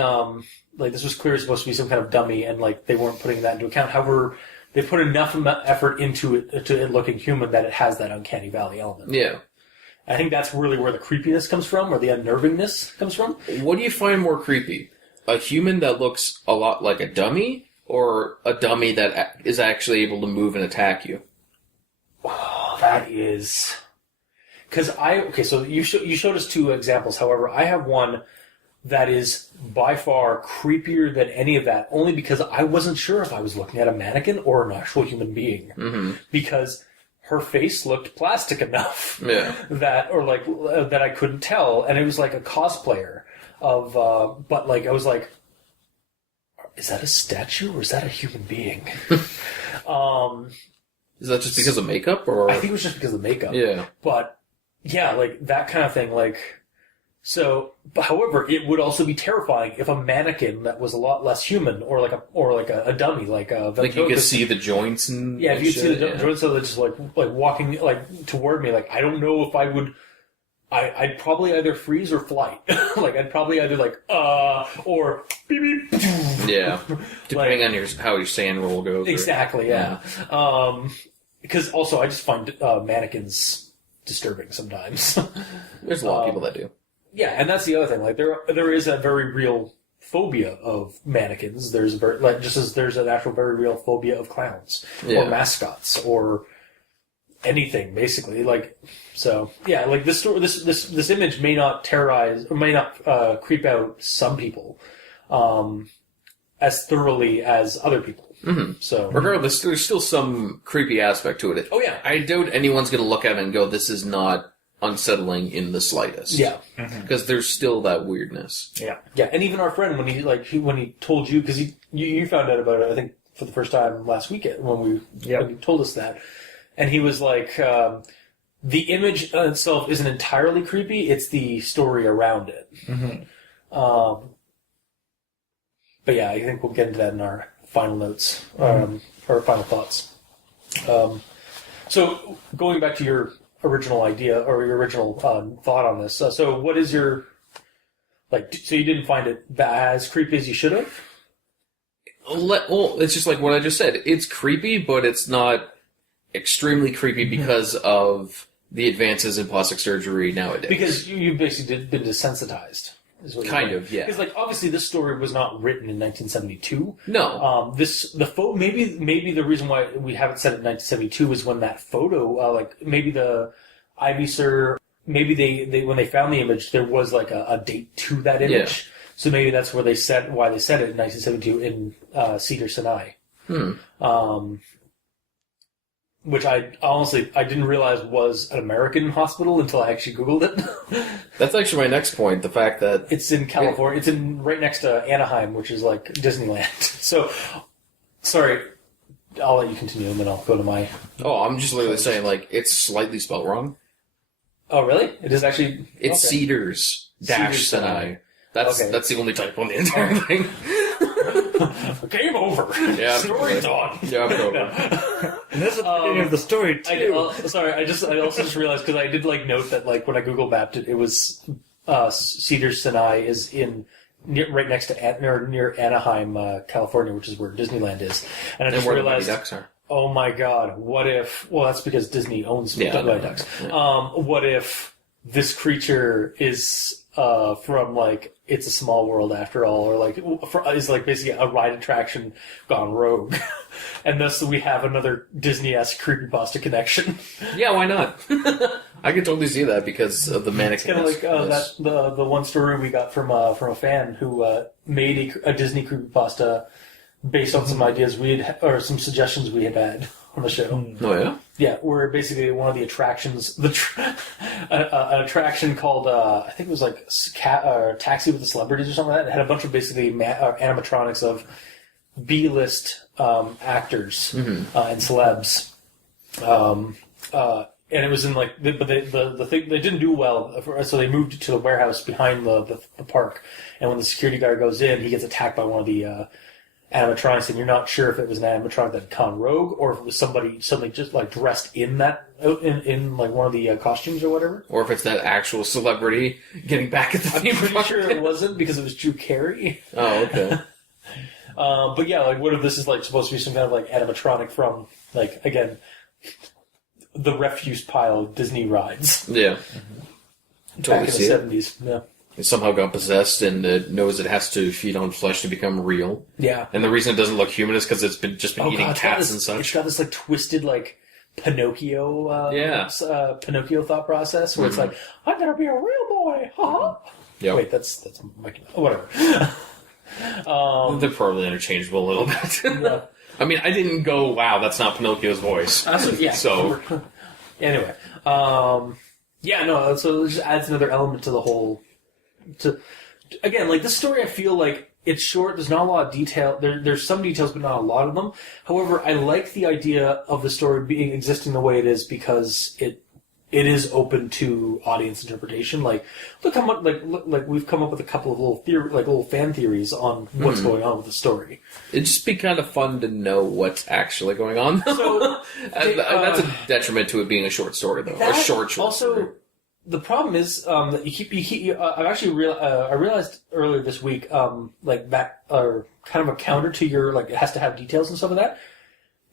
like, this was clearly supposed to be some kind of dummy, and, like, they weren't putting that into account. However, they put enough effort into it, to it looking human that it has that uncanny valley element. Yeah. I think that's really where the creepiness comes from, or the unnervingness comes from. What do you find more creepy? A human that looks a lot like a dummy, or a dummy that is actually able to move and attack you? Oh, that is... so you showed us two examples. However, I have one that is by far creepier than any of that, only because I wasn't sure if I was looking at a mannequin or an actual human being. Mm-hmm. Because her face looked plastic enough that I couldn't tell, and it was like a cosplayer of. But like I was like, is that a statue or is that a human being? Is that just because of makeup, or I think it was just because of makeup. Yeah, but. Yeah, like that kind of thing. Like, so, but however, it would also be terrifying if a mannequin that was a lot less human, or like a dummy, like you could see the joints and if you could see the yeah. joints, so they're just like walking like toward me. Like I don't know if I would. I'd probably either freeze or flight. Like I'd probably either or beep beep. Yeah, depending on how your sand roll goes. Exactly. Yeah. Because also I just find mannequins disturbing sometimes. There's a lot of people that do. Yeah, and that's the other thing. Like there is a very real phobia of mannequins. There's just as there's an actual very real phobia of clowns or mascots or anything basically. Like so, yeah. Like this story, this image may not terrorize or may not creep out some people as thoroughly as other people. Mm-hmm. So regardless, there's still some creepy aspect to it. Oh yeah, I doubt anyone's going to look at it and go, "This is not unsettling in the slightest." Yeah, because there's still that weirdness. Yeah, yeah, and even our friend when he told you because you found out about it, I think for the first time last weekend when he told us that, and he was like, the image itself isn't entirely creepy; it's the story around it. Mm-hmm. But yeah, I think we'll get into that in our final notes, or final thoughts. So, going back to your original idea, or your original thought on this, so what is your, so you didn't find it as creepy as you should have? Well, it's just like what I just said. It's creepy, but it's not extremely creepy because of the advances in plastic surgery nowadays. Because you basically been desensitized. Kind of, yeah. Because obviously this story was not written in 1972. No. Maybe the reason why we haven't said it in 1972 is when that photo, maybe the Ivysir, maybe they when they found the image there was like a date to that image. Yeah. So maybe that's why they said it in 1972 in Cedar Sinai. Which I didn't realize was an American hospital until I actually Googled it. That's actually my next point, the fact that... It's in California. It's right next to Anaheim, which is like Disneyland. So, sorry, I'll let you continue and then I'll go to my... Oh, I'm just literally saying, it's slightly spelled wrong. Oh, really? It is actually... It's okay. Cedars Sinai. That's the only typo on the entire thing. Game over. Yeah. Story done. Yeah, I'm over. And this is the beginning of the story too. I also just realized because I did note that when I Google mapped it, it was Cedar Sinai is right next to near Anaheim, California, which is where Disneyland is. And I just realized, ducks are. Oh my God! What if? Well, that's because Disney owns Mighty Ducks. Yeah. What if this creature is from like It's a Small World After All, or like is like basically a ride attraction gone rogue, and thus we have another Disney-esque creepypasta connection. Yeah, why not? I can totally see that because of the manic. Kind of like the one story we got from a fan who made a Disney creepypasta based on some ideas we had or some suggestions we had on the show. Oh yeah. Yeah, where basically one of the attractions, an attraction called I think it was like Taxi with the Celebrities or something like that. It had a bunch of basically animatronics of B-list actors and celebs, and it was in like, but the thing they didn't do well, so they moved to the warehouse behind the park. And when the security guard goes in, he gets attacked by one of the animatronics, and you're not sure if it was an animatronic that had gone rogue or if it was somebody just like dressed in that in like one of the costumes or whatever. Or if it's that actual celebrity getting back at the theme I'm pretty park. sure it wasn't because it was Drew Carey. Oh, okay. But yeah, like what if this is like supposed to be some kind of like animatronic from like again the refuse pile of Disney rides Yeah. Totally back in see it. the 70s. Yeah. It somehow got possessed and it knows it has to feed on flesh to become real. Yeah. And the reason it doesn't look human is because it's been eating cats and It's such. got this like twisted like Pinocchio Pinocchio thought process where it's like, I'm gonna be a real boy, huh? Yep. Wait, that's Mickey Mouse. Whatever. They're probably interchangeable a little bit. Yeah. I mean, I didn't go, wow, that's not Pinocchio's voice. Yeah. So, Anyway, yeah, no. So it just adds another element to the whole. Again, like this story, I feel like it's short. There's not a lot of detail. There's some details, but not a lot of them. However, I like the idea of the story existing the way it is because it is open to audience interpretation. Like, look how much like we've come up with a couple of little fan theories on what's going on with the story. it'd just be kind of fun to know what's actually going on. So That's a detriment to it being a short story, though. A short also, story. the problem is that you keep. I've actually I realized earlier this week, like that, or kind of a counter to your like it has to have details and stuff like that.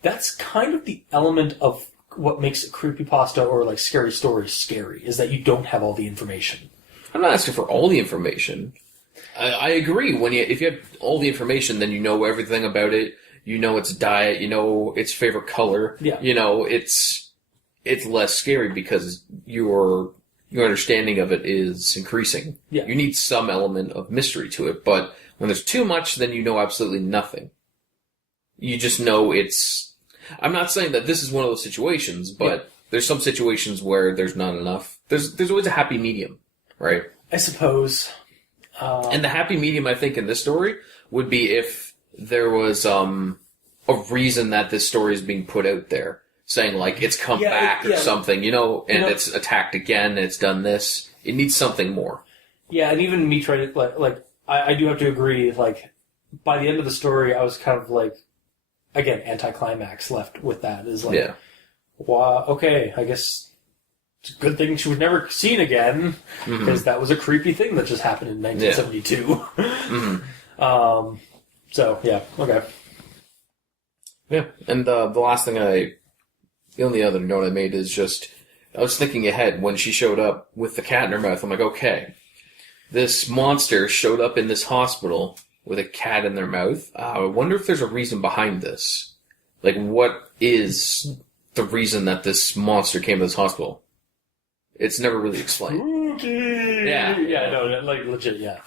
That's kind of the element of what makes a creepypasta or like scary stories scary is that you don't have all the information. I'm not asking for all the information. I agree. If you have all the information, then you know everything about it. You know its diet. You know its favorite color. Yeah. You know it's less scary because your understanding of it is increasing. Yeah. You need some element of mystery to it, but when there's too much, then you know absolutely nothing. You just know it's. I'm not saying that this is one of those situations, but there's some situations where there's not enough. There's always a happy medium, right? I suppose. And the happy medium, I think, in this story would be if there was a reason that this story is being put out there, saying like it's come back or something, and it's attacked again, and it's done this. It needs something more. Yeah, and even me trying to I do have to agree. Like by the end of the story, I was kind of like. Again, anticlimax left with that is like, wow, okay, I guess it's a good thing she was never seen again because that was a creepy thing that just happened in 1972. So yeah, okay, yeah. And the last thing the only other note I made is just I was thinking ahead when she showed up with the cat in her mouth. I'm like, okay, this monster showed up in this hospital. With a cat in their mouth. I wonder if there's a reason behind this. Like, what is the reason that this monster came to this hospital? It's never really explained. Spooky. Yeah, no, like legit, yeah.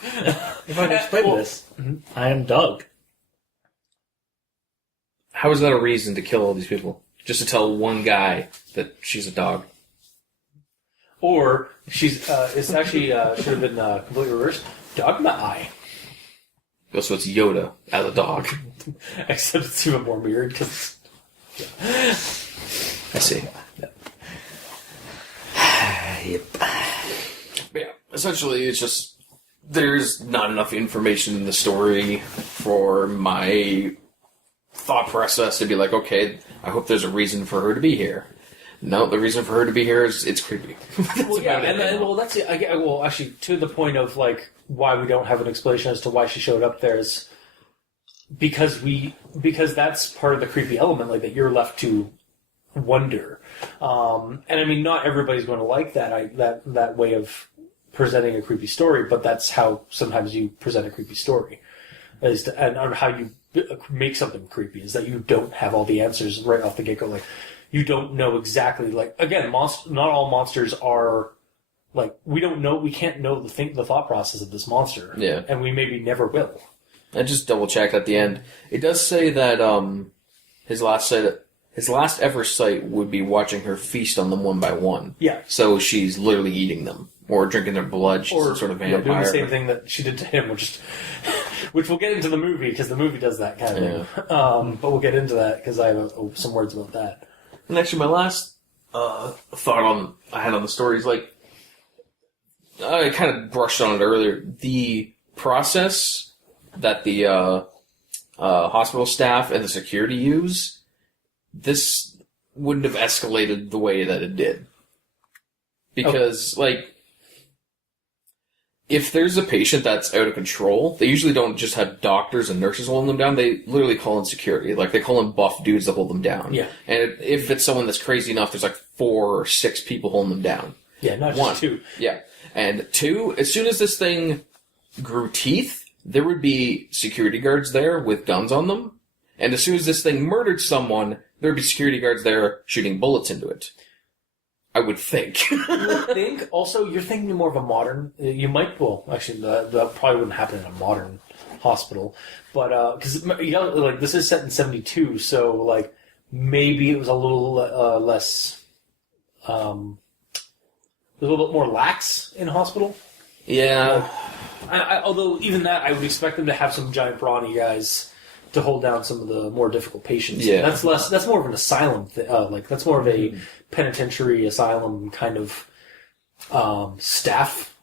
If I can explain this, I am dog. How is that a reason to kill all these people? Just to tell one guy that she's a dog. Or she's it's actually should have been completely reversed. Dogma Eye. So it's Yoda as a dog. Except it's even more weird because. I see. Yep. But yeah, essentially it's just there's not enough information in the story for my thought process to be like, okay, I hope there's a reason for her to be here. No, the reason for her to be here is it's creepy. Well, yeah, and then, well, that's it. Well, actually, to the point of like why we don't have an explanation as to why she showed up there is because that's part of the creepy element, like that you're left to wonder. And I mean, not everybody's going to like that way of presenting a creepy story, but that's how sometimes you present a creepy story, and how you make something creepy is that you don't have all the answers right off the get go. Like you don't know exactly. Like again, not all monsters are like we can't know the thought process of this monster. Yeah, and we maybe never will. I just double checked at the end. It does say that his last ever sight would be watching her feast on them one by one. Yeah. So she's literally eating them or drinking their blood. She's some sort of vampire. Doing the same thing that she did to him, which we'll get into the movie because the movie does that kind of thing. But we'll get into that because I have some words about that. And actually, my last thought I had on the story is like I kind of brushed on it earlier. The process that the hospital staff and the security use, this wouldn't have escalated the way that it did. Because, like, if there's a patient that's out of control, they usually don't just have doctors and nurses holding them down. They literally call in security. Like, they call in buff dudes to hold them down. Yeah. And if it's someone that's crazy enough, there's like 4 or 6 people holding them down. Yeah, not just 2. Yeah. And 2, as soon as this thing grew teeth, there would be security guards there with guns on them. And as soon as this thing murdered someone, there would be security guards there shooting bullets into it. I would think. Also, you're thinking more of a modern... You might... Well, actually, that probably wouldn't happen in a modern hospital. But, because, like, this is set in 72, so, like, maybe it was a little less... a little bit more lax in hospital. Yeah. Although, even that, I would expect them to have some giant brawny guys to hold down some of the more difficult patients. Yeah. That's more of an asylum, that's more of a penitentiary asylum kind of staff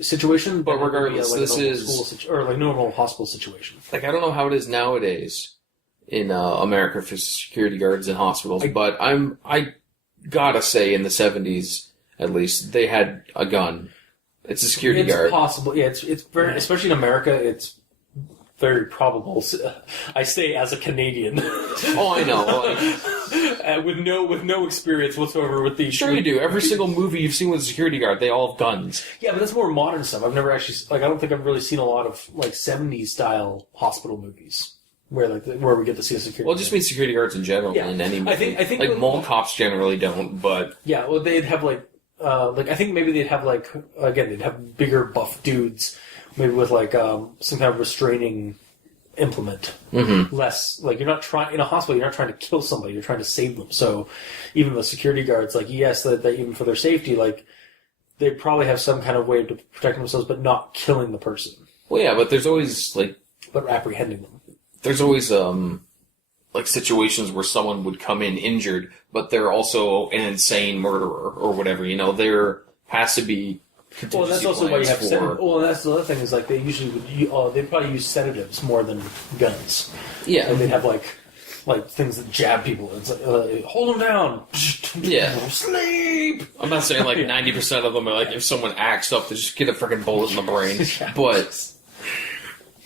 situation. But regardless, this is... or like normal hospital situation. Like, I don't know how it is nowadays in America for security guards in hospitals, but I gotta say in the 70s, at least, they had a gun. It's a security guard. It's possible. Yeah, it's very, especially in America, it's very probable. I say as a Canadian. Oh, I know. with no experience whatsoever with the... Sure you do. Every single movie you've seen with a security guard, they all have guns. Yeah, but that's more modern stuff. I've never actually... Like, I don't think I've really seen a lot of, like, 70s style hospital movies where we get to see a security guard. Well, it just means security guards in general in any movie. I think like, mall cops generally don't, but... Yeah, well, they'd have, I think maybe they'd have, again, they'd have bigger buff dudes, maybe with, some kind of restraining implement. Mm-hmm. Less, you're not trying, in a hospital, you're not trying to kill somebody, you're trying to save them. So, even the security guards, yes, that even for their safety, they probably have some kind of way to protect themselves, but not killing the person. Well, yeah, but there's always, but apprehending them. There's always, situations where someone would come in injured, but they're also an insane murderer or whatever. There has to be contingency Well, that's also why you have for... sedatives. Well, that's the other thing is they usually would they'd probably use sedatives more than guns. Yeah, and they'd have things that jab people. It's hold them down. Yeah, sleep. I'm not saying 90% of them are if someone acts up, they just get a freaking bullet in the brain. Yeah. But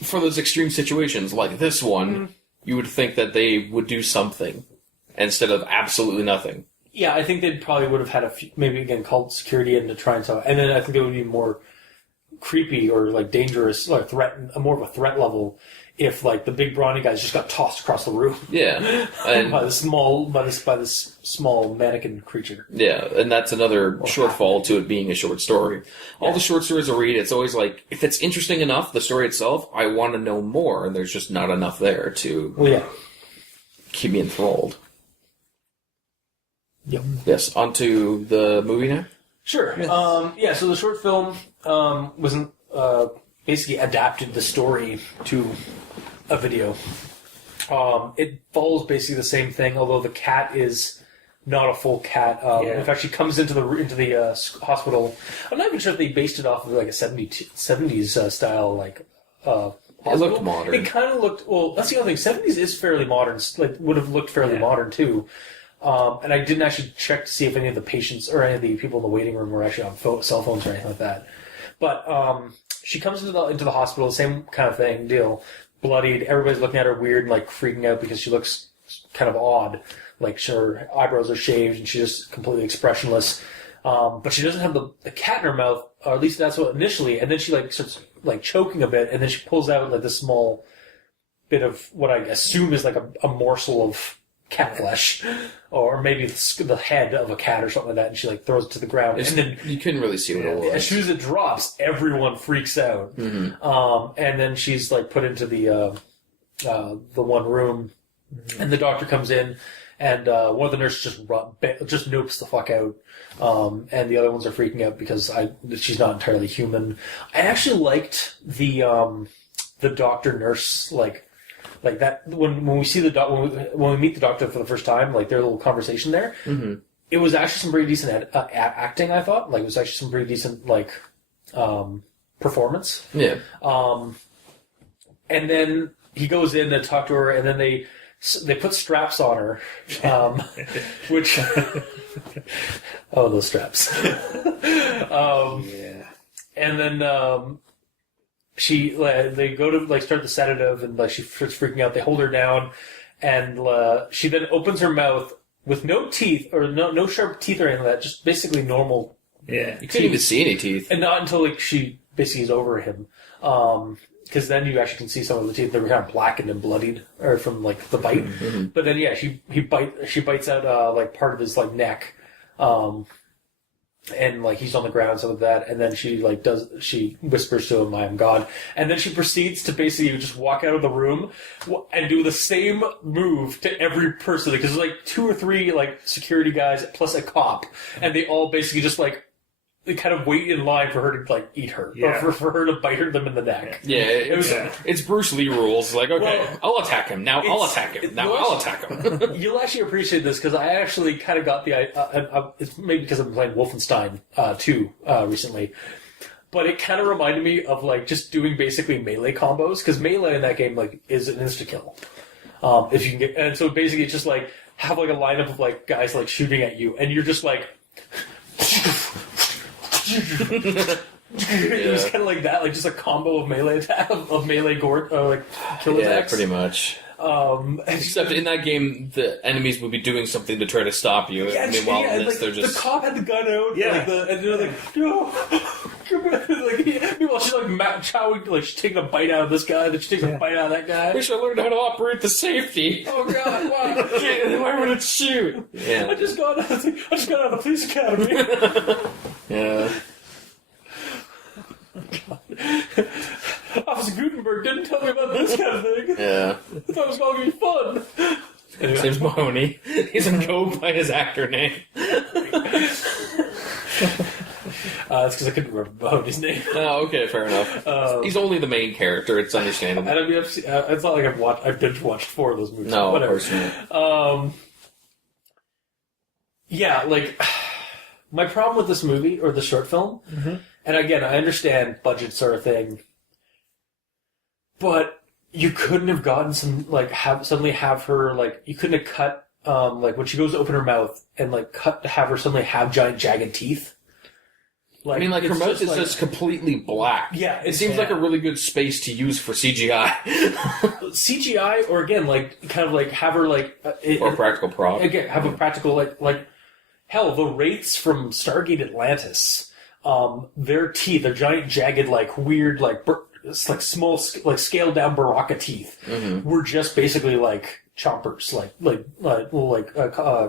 for those extreme situations like this one, you would think that they would do something instead of absolutely nothing. Yeah, I think they probably would have had maybe again called security in to try and tell, and then I think it would be more creepy or dangerous, more of a threat level if the big brawny guys just got tossed across the room. Yeah, and by this small mannequin creature. Yeah, and that's another shortfall to it being a short story. All the short stories I read, it's always if it's interesting enough, the story itself, I want to know more, and there's just not enough there to keep me enthralled. Yep. Yes, on to the movie now? Sure. Yes. So the short film wasn't basically adapted the story to a video. It follows basically the same thing, although the cat is not a full cat. In fact, she comes into the hospital. I'm not even sure if they based it off of a 70s style hospital. It looked modern. It kind of looked. Well, that's the other thing. 70s is fairly modern. Would have looked fairly modern too. And I didn't actually check to see if any of the patients or any of the people in the waiting room were actually on cell phones or anything like that. But she comes into the hospital, same kind of deal. Bloodied. Everybody's looking at her weird and freaking out because she looks kind of odd. Her eyebrows are shaved and she's just completely expressionless. But she doesn't have the cat in her mouth, or at least that's what initially. And then she like starts like choking a bit, and then she pulls out like this small bit of what I assume is like a morsel of cat flesh, or maybe the head of a cat or something like that, and she like throws it to the ground. And then you couldn't really see what it was. As soon as it drops, everyone freaks out. And then she's like put into the one room, and the doctor comes in, and one of the nurses just nopes the fuck out, and the other ones are freaking out because she's not entirely human. I actually liked the doctor nurse like that when we see when we meet the doctor for the first time, like their little conversation there. It was actually some pretty decent acting. I thought like it was actually some pretty decent like performance. Yeah. And then he goes in and talk to her, and then they put straps on her, which oh, those straps. Yeah. And then they go to like start the sedative, and like she starts freaking out. They hold her down, and she then opens her mouth with no teeth or no sharp teeth or anything like that, just basically normal. Yeah. You couldn't even see any teeth. And not until like she basically is over him. Because then you actually can see some of the teeth that were kind of blackened and bloodied, or from like the bite. But then she bites out like part of his like neck, and like he's on the ground, some of that. And then she whispers to him, "I am God." And then she proceeds to basically just walk out of the room and do the same move to every person, because there's like 2 or 3 like security guys plus a cop, and they all basically just like. They kind of wait in line for her to like eat her, or for her to bite them in the neck. Yeah, it's Bruce Lee rules. Like, okay, well, I'll attack him now. I'll attack him now. I'll attack him. You'll actually appreciate this because I actually kind of got the. It's maybe because I've been playing Wolfenstein 2 recently, but it kind of reminded me of like just doing basically melee combos, because melee in that game like is an insta kill. If you can get, and so basically it's just like have like a lineup of like guys like shooting at you, and you're just like. It was kind of like that, like just a combo of melee attack, of melee gore, like kill attacks. Yeah, pretty much. Except in that game, the enemies would be doing something to try to stop you. Yeah, meanwhile, in this, like, they're just... The cop had the gun out, and they're like, no. Meanwhile, she's like chowing, like she's taking a bite out of this guy, then she takes a bite out of that guy. I wish I learned how to operate the safety. Oh god, wow. Why would it shoot? Yeah. I just got out of the police academy. Yeah. Officer Gutenberg didn't tell me about this kind of thing. Yeah. I thought it was going to be fun. His name's Mahoney. He doesn't go by his actor name. It's because I couldn't remember Mahoney's name. Oh, okay, fair enough. He's only the main character. It's understandable. And I mean, it's not like I've binge watched 4 of those movies. No, whatever. Of course not. Yeah, like my problem with this movie or the short film, and again, I understand budgets are a thing, but you couldn't have gotten some like suddenly have her like you couldn't have cut like when she goes to open her mouth and like have her suddenly have giant jagged teeth. Like, I mean, like her mouth is like, just completely black. Yeah, it seems like a really good space to use for CGI. CGI, or again, like kind of like have her like or practical prop. Again, have a practical like hell. The wraiths from Stargate Atlantis, their teeth, their giant jagged like weird like it's like small like scaled down Baraka teeth, were just basically like chompers, like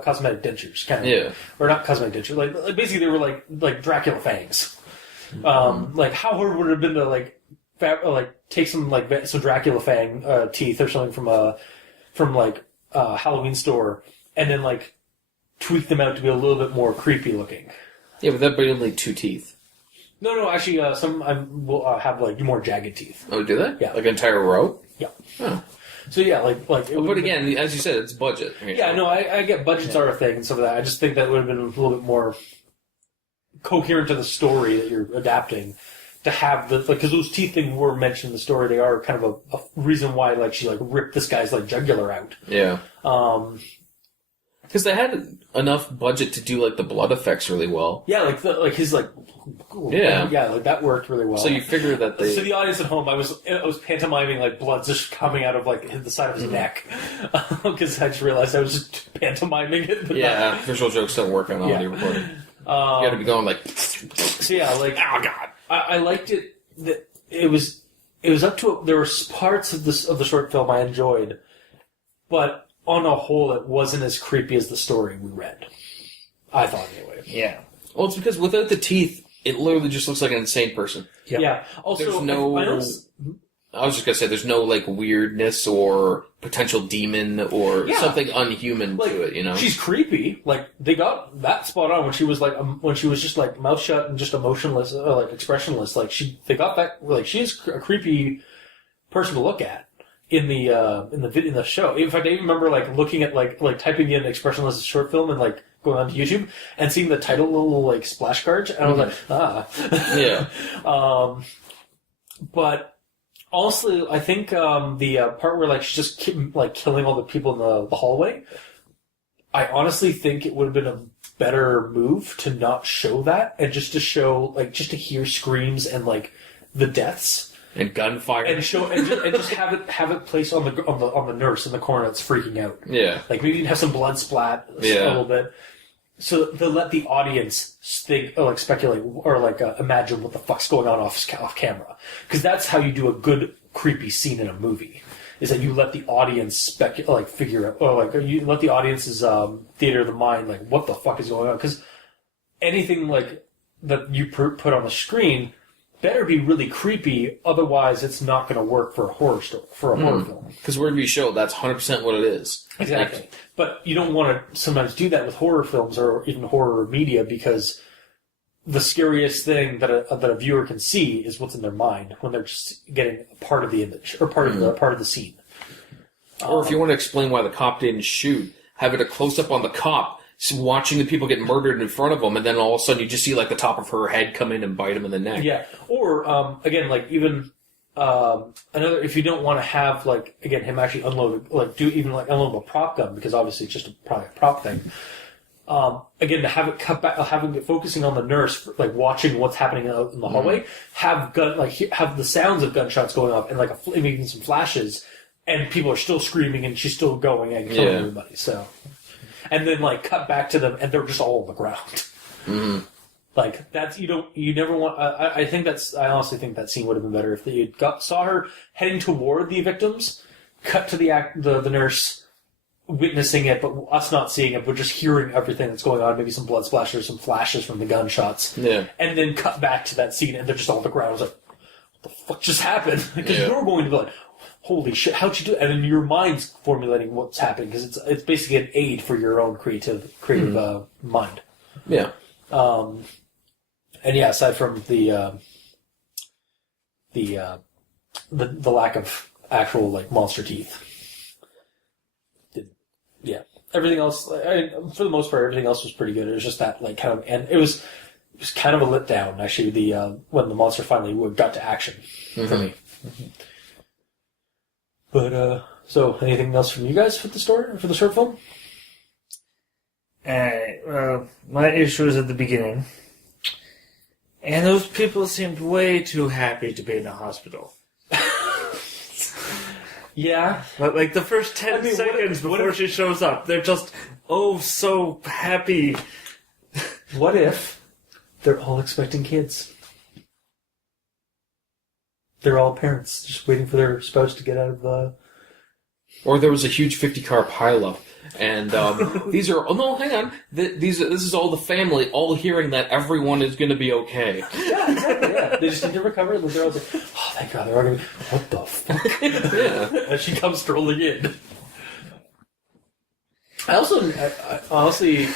cosmetic dentures, kind of, or not cosmetic dentures, like basically they were like Dracula fangs. Like how hard would it have been to like take some Dracula fang teeth or something from a Halloween store, and then like tweak them out to be a little bit more creepy looking. Yeah, but that'd be only 2 teeth. No, actually, some will have like more jagged teeth. Oh, do they? Yeah, like an entire row. Yeah. Oh. So yeah, like. But again, as you said, it's budget. Yeah, no, I get budgets are a thing and some of that. I just think that would have been a little bit more coherent to the story that you're adapting. To have because those teeth things were mentioned in the story, they are kind of a reason why like she like ripped this guy's like jugular out. Yeah. Because they had enough budget to do like the blood effects really well. Yeah, like his like. Yeah, like that worked really well. So you figure that So the audience at home, I was pantomiming like blood just coming out of like the side of his neck, because I just realized I was just pantomiming it. Yeah, visual jokes don't work on audio recording. You got to be going like. So yeah, like Oh God! I liked it. That it was up to there were parts of the short film I enjoyed, but on a whole, it wasn't as creepy as the story we read. I thought anyway. Yeah. Well, it's because without the teeth, it literally just looks like an insane person. Yep. Yeah. Also, There's no. I was just gonna say, there's no like weirdness or potential demon or something unhuman to it. You know, she's creepy. Like they got that spot on when she was just like mouth shut and just emotionless, like expressionless. Like they got that. Like she's a creepy person to look at in the show. In fact, I even remember like looking at like typing in expressionless short film and like going onto YouTube and seeing the title little like splash cards, and I was like, yeah. But also, I think the part where like she's just killing all the people in the hallway, I honestly think it would have been a better move to not show that and just to show just to hear screams and like the deaths and gunfire and just have it placed on the nurse in the corner that's freaking out. Yeah, like maybe have some blood splat a little bit. So they'll let the audience think, or like speculate, or like imagine what the fuck's going on off camera. Because that's how you do a good creepy scene in a movie. Is that you let the audience figure out, or like you let the audience's theater of the mind, like what the fuck is going on? Because anything like that you put on the screen better be really creepy, otherwise it's not going to work for a horror horror film. Because wherever you show, that's 100% what it is. Exactly. But you don't want to sometimes do that with horror films or even horror media, because the scariest thing that a viewer can see is what's in their mind when they're just getting a part of the image or part of the scene. Or if you want to explain why the cop didn't shoot, have it a close up on the cop watching the people get murdered in front of him, and then all of a sudden you just see like the top of her head come in and bite him in the neck. Yeah. Or again, like even another, if you don't want to have like again him actually unload a prop gun, because obviously it's just probably a prop thing. Again, to have it cut back, having it focusing on the nurse, like watching what's happening out in the hallway, have the sounds of gunshots going off and like even some flashes, and people are still screaming and she's still going and killing everybody. So, and then like cut back to them and they're just all on the ground. Mm-hmm. Like that's you never want. I honestly think that scene would have been better if they saw her heading toward the victims, cut to the nurse witnessing it, but us not seeing it, but just hearing everything that's going on, maybe some blood splashes, some flashes from the gunshots, and then cut back to that scene and they're just all on the ground. I was like, what the fuck just happened? Because you're going to be like, holy shit, how'd you do it? And then your mind's formulating what's happening, because it's basically an aid for your own creative mind. Yeah. And yeah, aside from the lack of actual like monster teeth, everything else, for the most part, everything else was pretty good. It was just that like kind of, and it was kind of a letdown actually. When the monster finally got to action for me. Mm-hmm. But so anything else from you guys for the short film? My issue was at the beginning. And those people seemed way too happy to be in a hospital. Yeah. But like the first 10 seconds before she shows up, they're just, so happy. What if they're all expecting kids? They're all parents, just waiting for their spouse to get out of the... Or there was a huge 50-car pileup, and these are... Oh, no, hang on. This is all the family, all hearing that everyone is going to be okay. Yeah, exactly, yeah. They just need to recover, and they're all like, oh, thank God, they're all going to be... What the fuck? Yeah. As she comes strolling in. I honestly...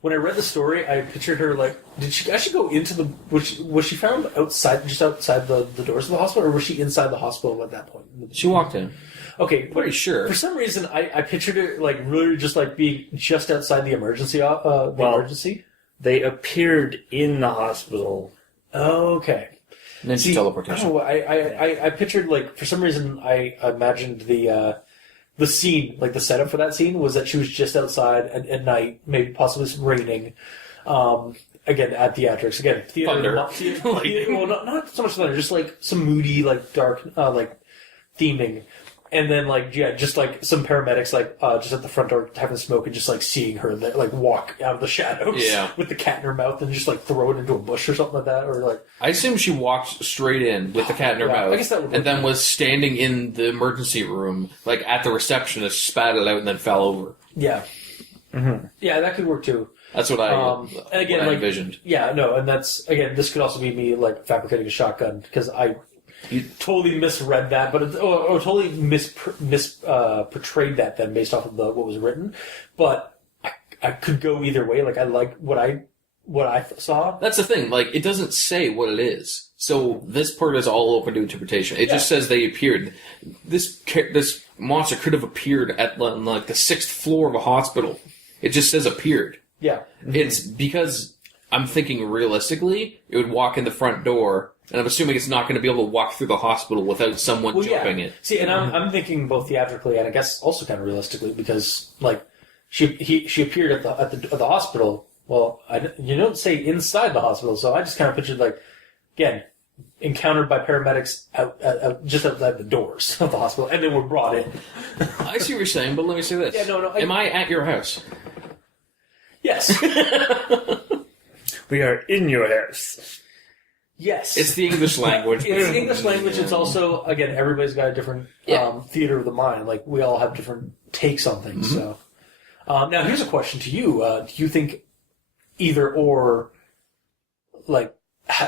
When I read the story, I pictured her like, did she actually go into the... Was she found outside the doors of the hospital, or was she inside the hospital at that point? She walked in. Okay, pretty sure. For some reason, I pictured her like really just like being just outside the emergency. Emergency. They appeared in the hospital. Oh, okay. And then teleportation. I pictured like for some reason I imagined the scene, like the setup for that scene was that she was just outside at night, maybe possibly some raining. Again, at theatrics. Again, theater. Thunder. Well, not so much thunder, just like some moody, like dark, like theming. And then, like, yeah, just, like, some paramedics, like, just at the front door having a smoke and just, like, seeing her, like, walk out of the shadows with the cat in her mouth and just, like, throw it into a bush or something like that, or, like... I assume she walked straight in with the cat in her mouth, I guess that would work. and then was standing in the emergency room, like, at the receptionist, spat it out, and then fell over. Yeah. Mm-hmm. Yeah, that could work, too. That's what I envisioned. Yeah, no, and that's, again, this could also be me, like, fabricating a shotgun, because you totally misread that, but or totally portrayed that then based off of what was written. But I could go either way. Like I like what I saw. That's the thing. Like it doesn't say what it is, so this part is all open to interpretation. It just says they appeared. This monster could have appeared at like the 6th floor of a hospital. It just says appeared. Yeah, it's because I'm thinking realistically, it would walk in the front door. And I'm assuming it's not going to be able to walk through the hospital without someone jumping it. See, and I'm thinking both theatrically and I guess also kind of realistically because like she appeared at the hospital. Well, you don't say inside the hospital, so I just kind of pictured like again encountered by paramedics out just outside the doors of the hospital, and then were brought in. I see what you're saying, but let me say this: am I at your house? Yes. We are in your house. Yes. It's the English language. It's the English language. It's also, again, everybody's got a different theater of the mind. Like, we all have different takes on things. Mm-hmm. So, now, here's a question to you. Do you think either or, like,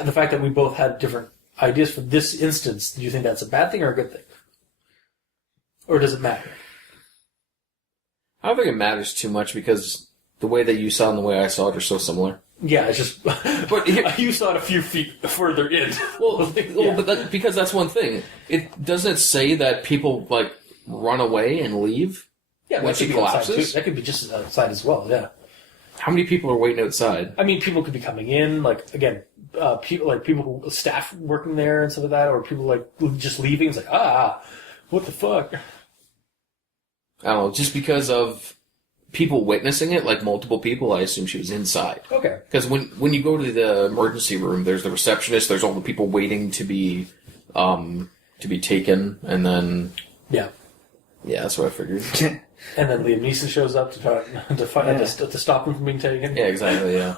the fact that we both had different ideas for this instance, do you think that's a bad thing or a good thing? Or does it matter? I don't think it matters too much because the way that you saw it and the way I saw it are so similar. Yeah, it's just... But you saw it a few feet further in. Well, but because that's one thing. Doesn't it say that people, like, run away and leave when she collapses? That could be just outside as well, yeah. How many people are waiting outside? I mean, people could be coming in, like, again, people who, staff working there and stuff like that, or people, like, just leaving. It's like, what the fuck? I don't know, just because of... people witnessing it, like multiple people, I assume she was inside. Okay. Because when you go to the emergency room, there's the receptionist, there's all the people waiting to be taken, and then... Yeah. Yeah, that's what I figured. And then Liam Neeson shows up to stop him from being taken. Yeah, exactly, yeah.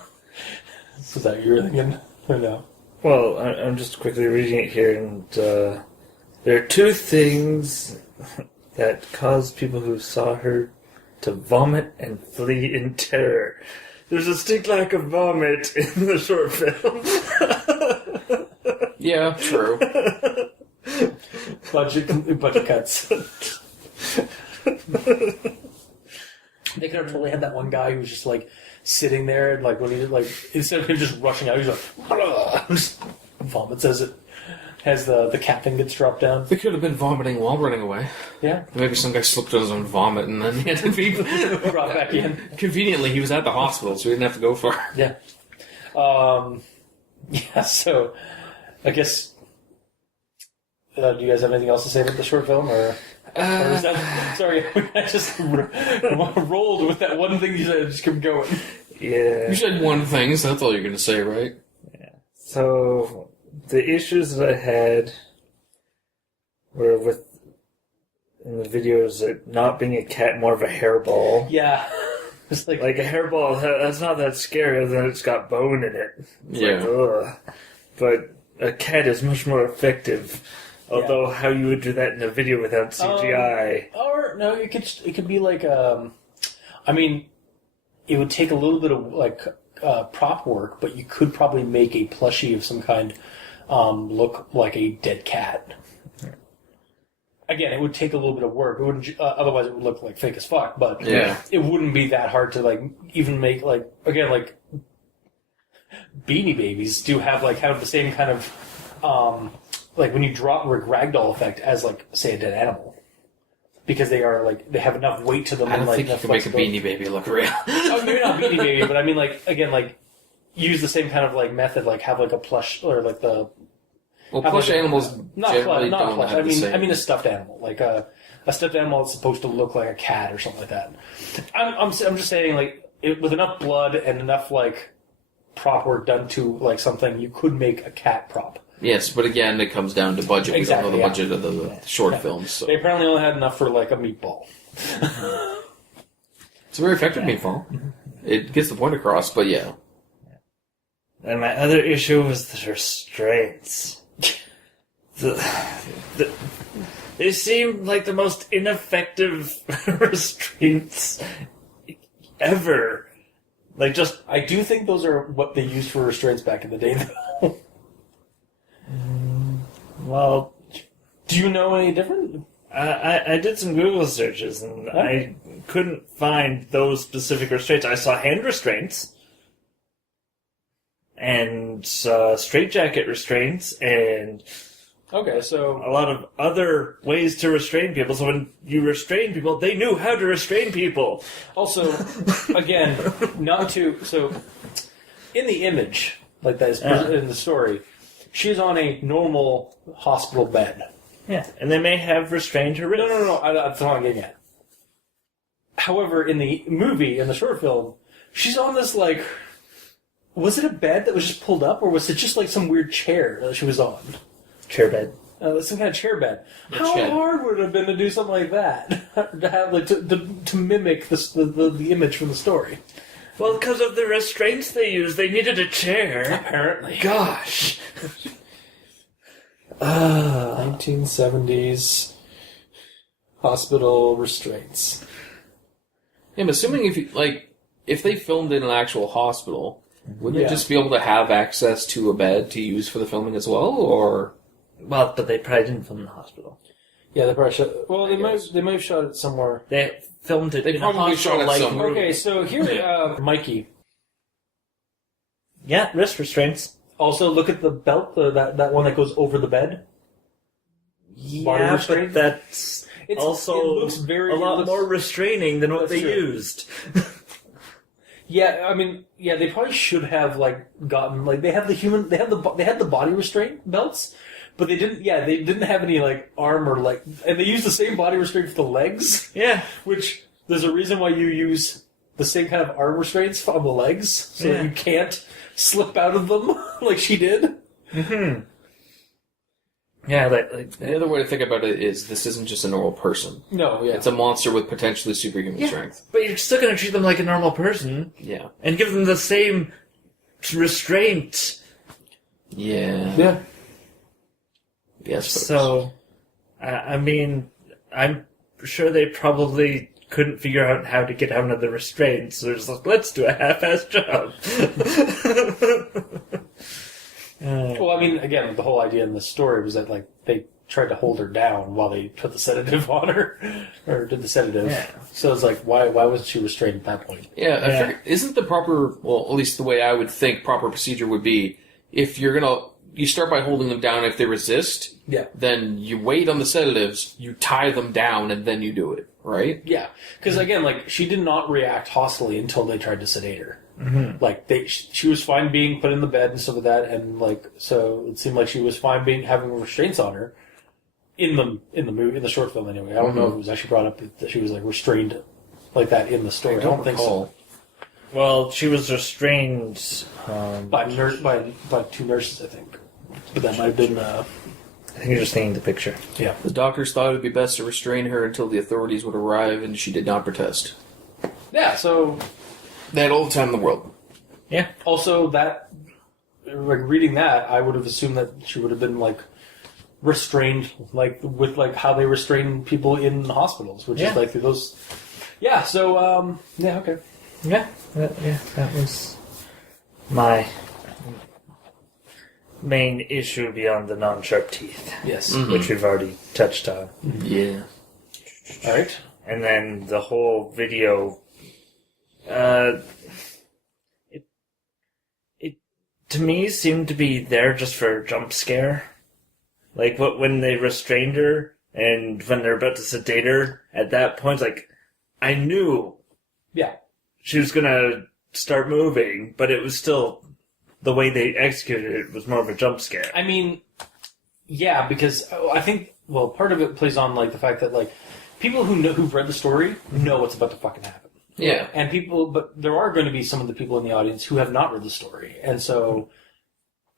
Was that you were thinking? Or no? Well, I'm just quickly reading it here, and there are two things that caused people who saw her to vomit and flee in terror. There's a distinct lack of vomit in the short film. Yeah, true. Budget cuts. They could have totally had that one guy who was just like sitting there, and like when he did, like instead of him just rushing out, he's like just vomits as the captain gets dropped down. They could have been vomiting while running away. Yeah. Maybe some guy slipped on his own vomit and then he had to be brought back in. Conveniently, he was at the hospital, so he didn't have to go far. Yeah. Yeah, so I guess... do you guys have anything else to say about the short film, or is that... Sorry, I just rolled with that one thing you said and just kept going. Yeah. You said one thing, so that's all you're going to say, right? Yeah. So... the issues that I had were with in the videos it not being a cat, more of a hairball. Yeah. It's like a hairball, that's not that scary other than it's got bone in it. It's like, ugh. But a cat is much more effective. Although how you would do that in a video without CGI. Or no, it could be like I mean, it would take a little bit of like prop work, but you could probably make a plushie of some kind look like a dead cat. Again, it would take a little bit of work. It wouldn't. Otherwise, it would look like fake as fuck. But it wouldn't be that hard to like even make like again like Beanie Babies do have like kind of the same kind of like when you drop ragdoll effect as like say a dead animal. Because they are like they have enough weight to them. I don't think you can make a Beanie Baby look real. Oh, maybe not Beanie Baby, but I mean like again like use the same kind of like method, like have like a plush or like the. Well, plush like animals generally not don't plush. have the same. I mean a stuffed animal, like a stuffed animal that's supposed to look like a cat or something like that. I'm just saying like with enough blood and enough like prop work done to like something, you could make a cat prop. Yes, but again, it comes down to budget. Exactly, We don't know the yeah. budget of the short films. So. They apparently only had enough for like a meatball. It's a very effective meatball. It gets the point across, but yeah. And my other issue was the restraints. They seem like the most ineffective restraints ever. Like, just... I do think those are what they used for restraints back in the day, though. Well... Do you know any different? I did some Google searches, and I couldn't find those specific restraints. I saw hand restraints, and straitjacket restraints, and Okay, so... a lot of other ways to restrain people. So when you restrain people, they knew how to restrain people. Also, again, not to... So, in the image, like that is in the story, she's on a normal hospital bed. Yeah, and they may have restrained her wrists. No, that's not what I'm getting at. However, in the movie, in the short film, she's on this, like... Was it a bed that was just pulled up, or was it just, like, some weird chair that she was on? Chair bed. Some kind of chair bed. How shed. hard would it have been to do something like that? To have, like, to mimic the image from the story? Well, because of the restraints they used, they needed a chair. Apparently. Gosh. 1970s hospital restraints. Yeah, I'm assuming if they filmed in an actual hospital, would they Yeah. just be able to have access to a bed to use for the filming as well, or... Well, but they probably didn't film in the hospital. Yeah, they probably shot. Well, they guess. may have shot it somewhere. They filmed it They in probably a shot it hospital-like somewhere. room. Okay, so here, Mikey. Yeah, wrist restraints. Also, look at the belt, that one that goes over the bed. Body Yeah, restraint? but that's It also looks very a lot more restraining than what That's they true. used. Yeah, I mean, yeah, they probably should have gotten they have they had the body restraint belts, but they didn't. Yeah, they didn't have any arm or and they used the same body restraint for the legs. Yeah. Which there's a reason why you use the same kind of arm restraints on the legs, so that you can't slip out of them like she did. Mm-hmm. Yeah, The other way to think about it is this isn't just a normal person. No, yeah, It's a monster with potentially superhuman strength. but you're still going to treat them like a normal person Yeah. and give them the same restraint. Yeah. yeah. Yes. So, I mean, I'm sure they probably couldn't figure out how to get out of the restraints, so they're just like, let's do a half-assed job. Well, I mean, again, the whole idea in the story was that they tried to hold her down while they put the sedative on her, or did the sedative. Yeah. So it's why wasn't she restrained at that point? Yeah, I figure, isn't the proper, well, at least the way I would think proper procedure would be, if you start by holding them down. If they resist, Yeah. then you wait on the sedatives, you tie them down, and then you do it, right? Yeah, because again, she did not react hostilely until they tried to sedate her. Mm-hmm. She was fine being put in the bed and stuff like that, and so it seemed like she was fine having restraints on her in the movie, in the short film anyway. I don't know if it was actually brought up that she was restrained like that in the story. I don't think so. Well, she was restrained. By two nurses, I think. But that might have been. I think you're just thinking the picture. Yeah. The doctors thought it would be best to restrain her until the authorities would arrive, and she did not protest. Yeah. So. They had all the time in the world. Yeah. Also, that reading that, I would have assumed that she would have been restrained, with how they restrain people in hospitals, which is through those. Yeah. So. Yeah. Okay. Yeah. That was my main issue beyond the non-sharp teeth, Yes. which we've already touched on. Yeah. All right. And then the whole video, it to me seemed to be there just for a jump scare. When they restrained her and when they're about to sedate her, at that point, I knew Yeah. she was gonna start moving, but it was still, the way they executed it was more of a jump scare. I mean, yeah, because I think part of it plays on the fact that people who've read the story know what's about to fucking happen. Yeah. And but there are going to be some of the people in the audience who have not read the story, and so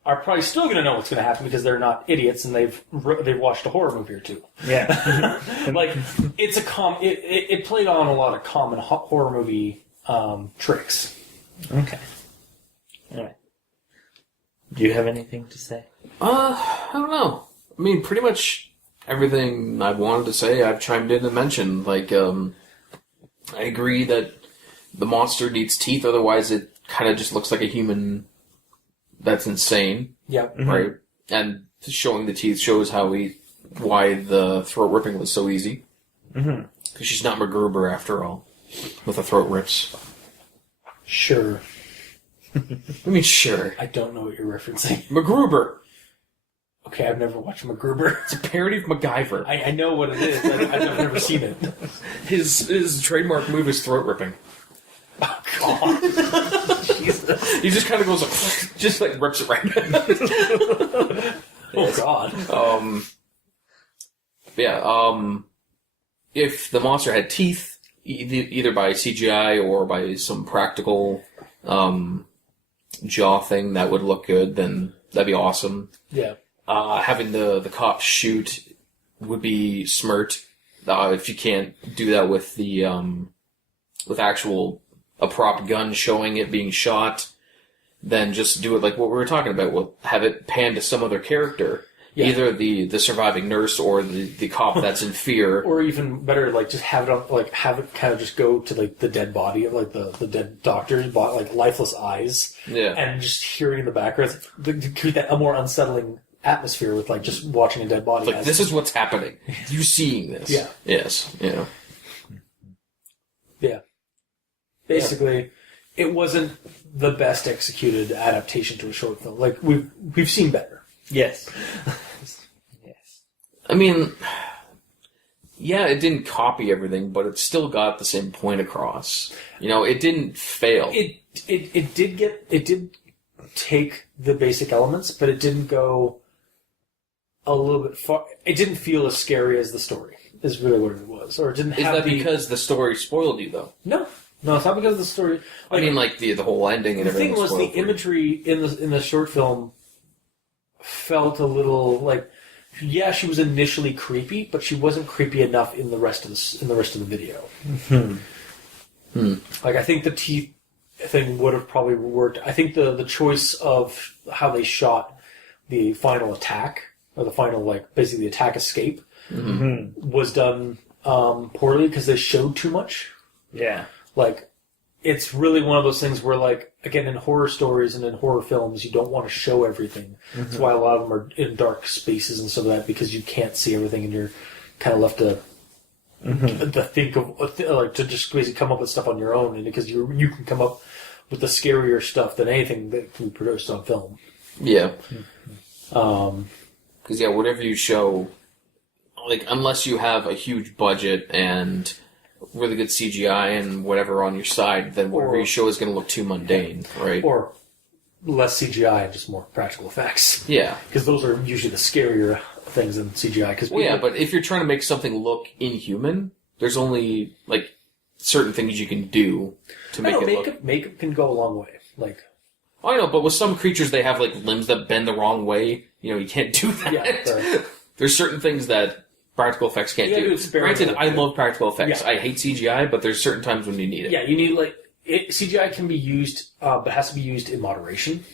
are probably still going to know what's going to happen because they're not idiots and they've watched a horror movie or two. Yeah. Like it's it played on a lot of common horror movie tricks. Okay. All right. Do you have anything to say? I don't know. I mean, pretty much everything I wanted to say, I've chimed in and mentioned. Like, I agree that the monster needs teeth, otherwise it kind of just looks like a human. That's insane. Yeah. Right? And showing the teeth shows why the throat ripping was so easy. Because she's not MacGruber after all, with the throat rips. Sure. I mean, sure. I don't know what you're referencing. MacGruber. Okay, I've never watched MacGruber. It's a parody of MacGyver. I know what it is. I've never seen it. His trademark move is throat ripping. Oh, God. Jesus. He just kind of goes like, just like rips it right now. Oh, God. If the monster had teeth, either by CGI or by some practical jaw thing that would look good, then that'd be awesome. Yeah. Having the cops shoot would be smart. If you can't do that with the with a prop gun showing it being shot, then just do it like what we were talking about. We'll have it pan to some other character. Yeah. Either the surviving nurse or the cop that's in fear. Or even better, like just have it kind of just go to like the dead body of like the dead doctor's body, like lifeless eyes. Yeah. And just hearing in the background to create that a more unsettling atmosphere with like just watching a dead body. Like this is what's happening. You seeing this? Yeah. Yes. Yeah. Yeah. Basically, it wasn't the best executed adaptation to a short film. Like we've seen better. Yes. Yes. I mean, yeah, it didn't copy everything, but it still got the same point across. You know, it didn't fail. It did take the basic elements, but it didn't go a little bit far. It didn't feel as scary as the story. Is really what it was, or it didn't. Have because the story spoiled you, though? No, it's not because of the story. Like, I mean, like the whole ending and everything. The thing was, the imagery in the short film felt a little like, yeah, she was initially creepy, but she wasn't creepy enough in the rest of the video. Like, I think the teeth thing would have probably worked. I think the choice of how they shot the final attack, or the final, like, basically the attack escape, was done poorly because they showed too much. Yeah. Like, it's really one of those things where, like, again, in horror stories and in horror films, you don't want to show everything. That's why a lot of them are in dark spaces and stuff like that, because you can't see everything and you're kind of left to think of, like, to just basically come up with stuff on your own, and because you can come up with the scarier stuff than anything that can be produced on film. Yeah. Because, yeah, whatever you show, like, unless you have a huge budget and really good CGI and whatever on your side, then whatever you show is going to look too mundane, right? Or less CGI and just more practical effects. Yeah. Because those are usually the scarier things than CGI. Cause but if you're trying to make something look inhuman, there's only, like, certain things you can do to make it look... Makeup can go a long way. Like... I know, but with some creatures, they have, like, limbs that bend the wrong way. You know, you can't do that. Yeah, There's certain things that practical effects can't do. Granted, I love practical effects. Yeah. I hate CGI, but there's certain times when you need it. Yeah, you need, like... CGI can be used, but it has to be used in moderation.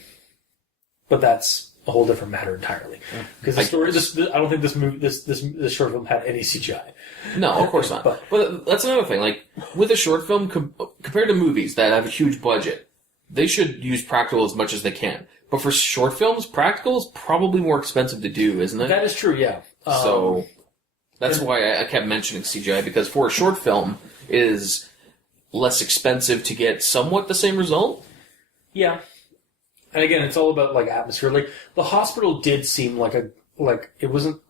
But that's a whole different matter entirely. Because the story... I don't think this short film had any CGI. No, of course not. But that's another thing. Like, with a short film, compared to movies that have a huge budget, they should use practical as much as they can. But for short films, practical is probably more expensive to do, isn't it? That is true, yeah. So... That's why I kept mentioning CGI, because for a short film, it is less expensive to get somewhat the same result. Yeah. And again, it's all about, like, atmosphere. Like, the hospital did seem like it wasn't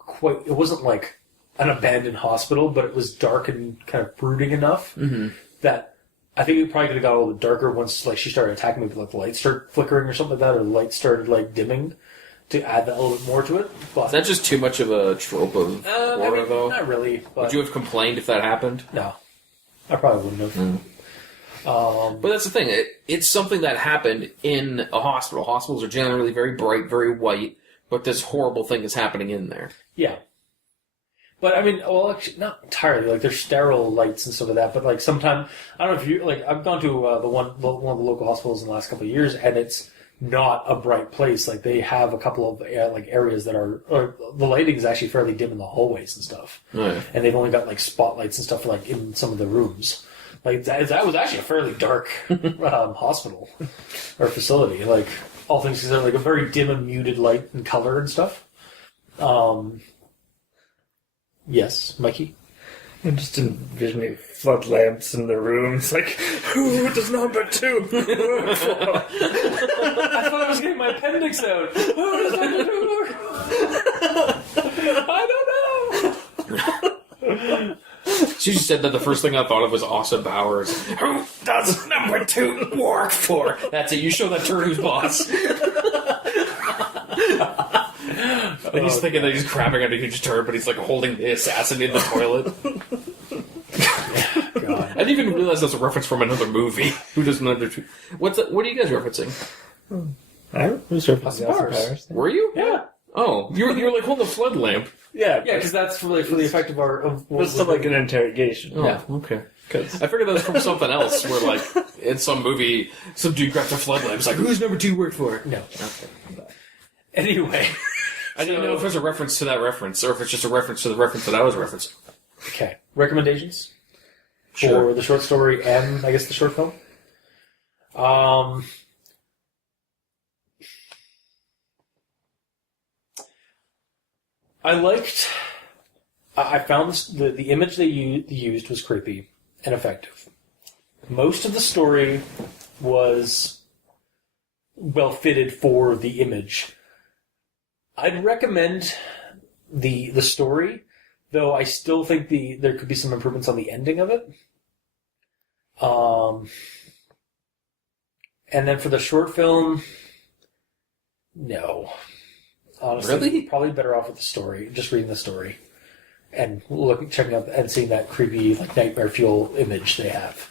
like an abandoned hospital, but it was dark and kind of brooding enough that I think it probably could have got a little bit darker once, like, she started attacking me, like, the lights started flickering or something like that, or the lights started, like, dimming, to add that a little bit more to it. But is that just too much of a trope of horror, though? Not really. But would you have complained if that happened? No. I probably wouldn't have. But that's the thing. It's something that happened in a hospital. Hospitals are generally very bright, very white, but this horrible thing is happening in there. Yeah. But I mean, well, actually, not entirely. Like, there's sterile lights and stuff like that. But like, sometimes I don't know if you like. I've gone to one of the local hospitals in the last couple of years, and it's not a bright place. Like, they have a couple of like areas that are, or the lighting is actually fairly dim in the hallways and stuff. Oh, yeah. And they've only got like spotlights and stuff like in some of the rooms. Like, that was actually a fairly dark hospital or facility. Like, all things considered, like a very dim and muted light and color and stuff. Yes, Mikey? I'm just envisioning flood lamps in the rooms. Like, who does number 2 work for? I thought I was getting my appendix out. Who does number 2 work for? I don't know. She just said that the first thing I thought of was Asa Bowers. Who does number 2 work for? That's it. You show that turn who's boss. And he's thinking that he's crabbing under a huge turd, but he's like holding the assassin in the toilet. God. I didn't even realize that's a reference from another movie. Who does number 2? What are you guys referencing? I was referencing Austin Powers. Were you? Yeah. Oh, you were like holding the flood lamp. Yeah, Yeah, because that's for the effect of our... It was still like an interrogation. Oh, Yeah. okay. Because I figured that was from something else, where like in some movie, some dude grabbed a flood lamp. It's like, who's number 2 work for? No. Okay. Anyway. I didn't know if there's a reference to that reference, or if it's just a reference to the reference that I was referencing. Okay. Recommendations? Sure. For the short story and, I guess, the short film? I found the image they used was creepy and effective. Most of the story was well fitted for the image. I'd recommend the story, though I still think there could be some improvements on the ending of it. And then for the short film, no. Honestly, Really? probably better off with the story, just reading the story, and checking out and seeing that creepy like nightmare fuel image they have.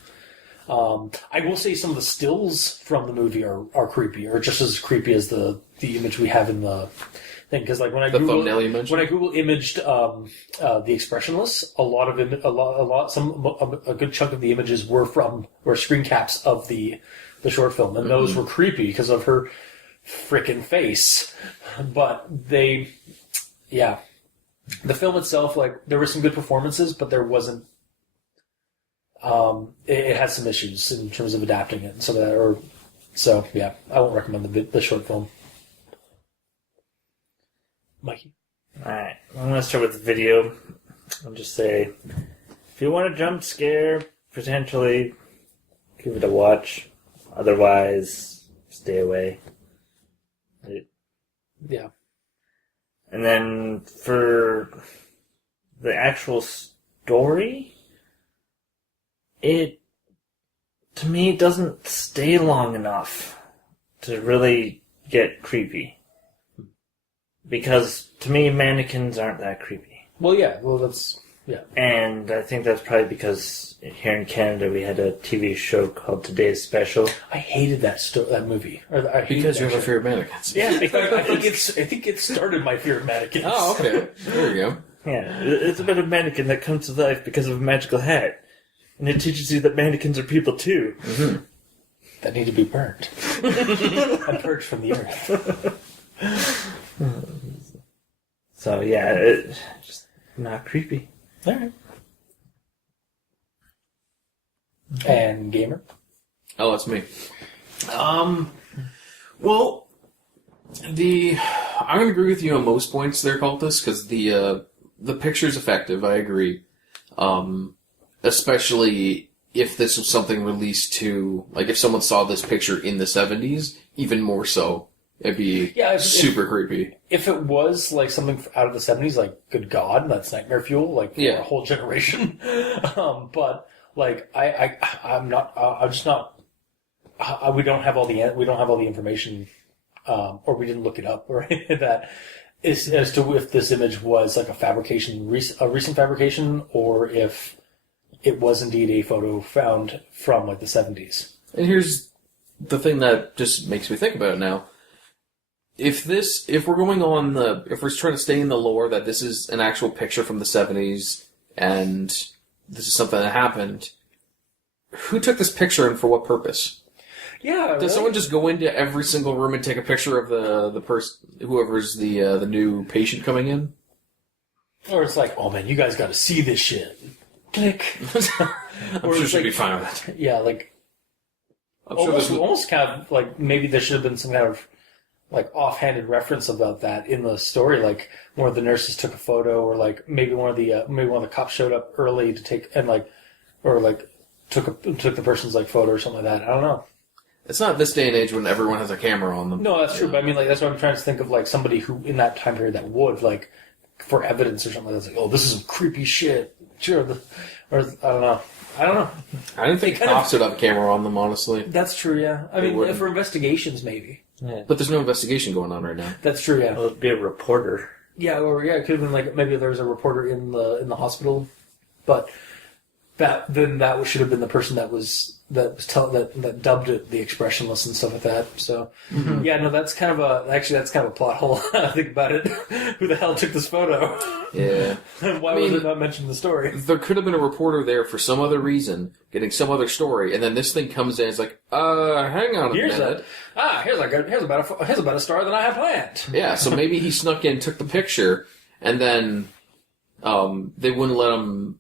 I will say some of the stills from the movie are creepy, or just as creepy as the image we have in the thing. Because like when I thumbnail you mentioned? when I Google imaged the Expressionless, a good chunk of the images were screen caps of the short film, and those were creepy because of her frickin' face. But the film itself, like, there were some good performances, but there wasn't. It had some issues in terms of adapting it, I won't recommend the short film. Mikey, Alright, I'm going to start with the video. I'll just say, if you want a jump scare, potentially, give it a watch. Otherwise, stay away. yeah, And then for the actual story, to me, it doesn't stay long enough to really get creepy. Because, to me, mannequins aren't that creepy. And I think that's probably because here in Canada we had a TV show called Today's Special. I hated that movie. Because you have a fear of mannequins. Yeah, in fact, I think it started my fear of mannequins. Oh, okay. There you go. Yeah, it's about a mannequin that comes to life because of a magical hat. And it teaches you that mannequins are people too. Mm-hmm. That need to be burnt and purged from the earth. So yeah, it's just not creepy. All right. And gamer. Oh, that's me. Well, I'm going to agree with you on most points there, Cultist, because the picture's effective. I agree. Especially if this was something released to, like, if someone saw this picture in the 70s, even more so. It'd be super creepy. If it was like something out of the 70s, like, good God, that's nightmare fuel, like, for a whole generation. But like, we don't have all the information, or we didn't look it up or anything like that, as to if this image was like a recent fabrication, or if it was indeed a photo found from like the 70s. And here's the thing that just makes me think about it now. If we're trying to stay in the lore that this is an actual picture from the 70s and this is something that happened, who took this picture and for what purpose? Yeah, Does someone just go into every single room and take a picture of the person, whoever's the new patient coming in? Or it's like, oh man, you guys got to see this shit. Click. I'm sure she'd be fine with it. Yeah, like I'm sure almost kind of like maybe there should have been some kind of like offhanded reference about that in the story, like one of the nurses took a photo, or like maybe one of the cops showed up early to take and like, or like took the person's like photo or something like that. I don't know. It's not this day and age when everyone has a camera on them. No, that's true. But I mean, like that's what I'm trying to think of, like somebody who in that time period that would like for evidence or something like that. Like, oh, this is some creepy shit. Sure, or I don't know. I didn't think cops would have a camera on them, honestly. That's true. Yeah, I mean, wouldn't. for investigations, maybe. Yeah. But there's no investigation going on right now. That's true. Yeah. Well, it'd be a reporter. Yeah, or yeah, it could have been like maybe there was a reporter in the hospital, but that should have been the person that dubbed it the Expressionless and stuff like that. So yeah, no, that's kind of a plot hole. I think about it. Who the hell took this photo? Yeah. Why was it not mentioned in the story? There could have been a reporter there for some other reason, getting some other story, and then this thing comes in. It's like, hang on a minute. Here's about a story that I have planned. Yeah, so maybe he snuck in, took the picture, and then they wouldn't let him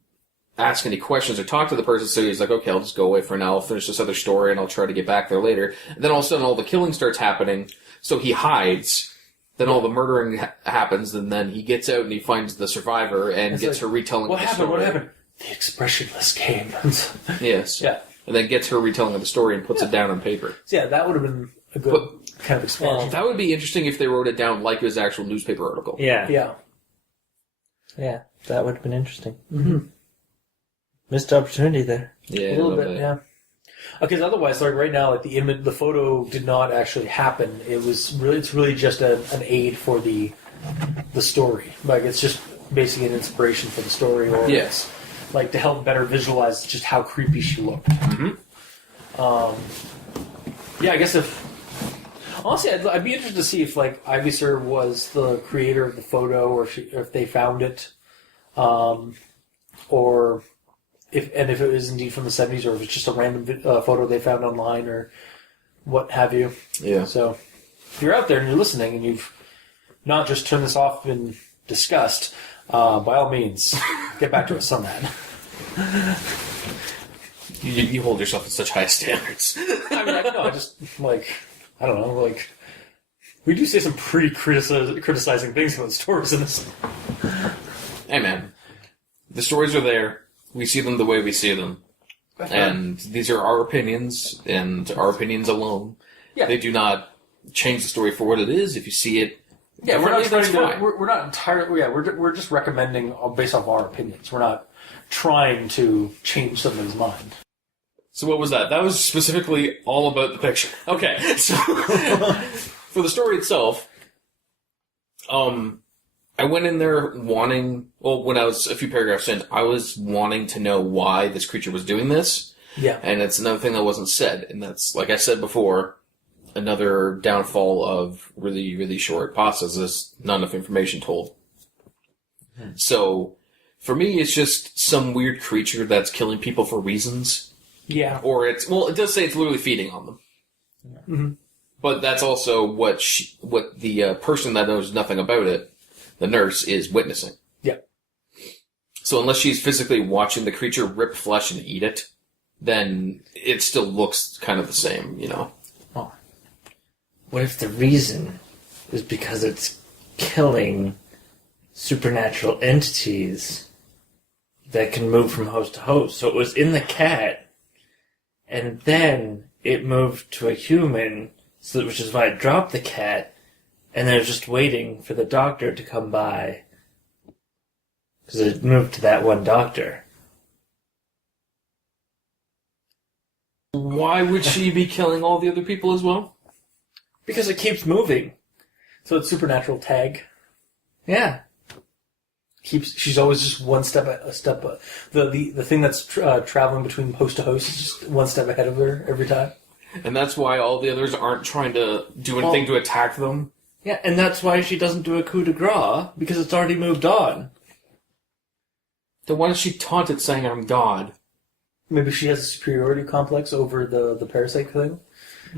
ask any questions or talk to the person, so he's like, okay, I'll just go away for now, I'll finish this other story, and I'll try to get back there later. And then all of a sudden, all the killing starts happening, so he hides. Then all the murdering happens, and then he gets out and he finds the survivor and gets her retelling of the story. What happened? The Expressionless came. Yes. Yeah. And then gets her retelling of the story and puts it down on paper. So yeah, that would have been a good kind of expansion. That would be interesting if they wrote it down like it was an actual newspaper article. Yeah. Yeah. That would have been interesting. Mm-hmm. Missed opportunity there. Yeah, a little bit. Yeah. Because otherwise, like right now, like the photo did not actually happen. It's really just an aid for the story. Like it's just basically an inspiration for the story, or yes, like to help better visualize just how creepy she looked. Mm-hmm. Yeah, I guess honestly, I'd be interested to see if like Ivysir was the creator of the photo, or if they found it, or. If it was indeed from the 70s, or if it's just a random photo they found online, or what have you. Yeah. So, if you're out there and you're listening, and you've not just turned this off in disgust, by all means, get back to us on that. You hold yourself to such high standards. I mean, I just, I don't know, we do say some pretty criticizing things about stories in this. Hey, man. The stories are there. We see them the way we see them. And these are our opinions, and our opinions alone. Yeah. They do not change the story for what it is. If you see it, yeah, we're not entirely. Yeah, we're just recommending based off our opinions. We're not trying to change somebody's mind. So what was that? That was specifically all about the picture. Okay, so for the story itself, I went in there wanting... Well, when I was a few paragraphs in, I was wanting to know why this creature was doing this. Yeah. And it's another thing that wasn't said. And that's, like I said before, another downfall of really, really short pastas is not enough information told. So, for me, it's just some weird creature that's killing people for reasons. Yeah. Or it's... Well, it does say it's literally feeding on them. Mm-hmm. But that's also what the person that knows nothing about it, the nurse, is witnessing. Yeah. So unless she's physically watching the creature rip flesh and eat it, then it still looks kind of the same, you know? Oh. What if the reason is because it's killing supernatural entities that can move from host to host? So it was in the cat, and then it moved to a human, which is why it dropped the cat, and they're just waiting for the doctor to come by. Because it moved to that one doctor. Why would she be killing all the other people as well? Because it keeps moving. So it's supernatural tag. Yeah. she's always just one step the thing that's traveling between host to host is just one step ahead of her every time. And that's why all the others aren't trying to do anything to attack them. Yeah, and that's why she doesn't do a coup de grace, because it's already moved on. Then why does she taunt it saying I'm God? Maybe she has a superiority complex over the parasite thing,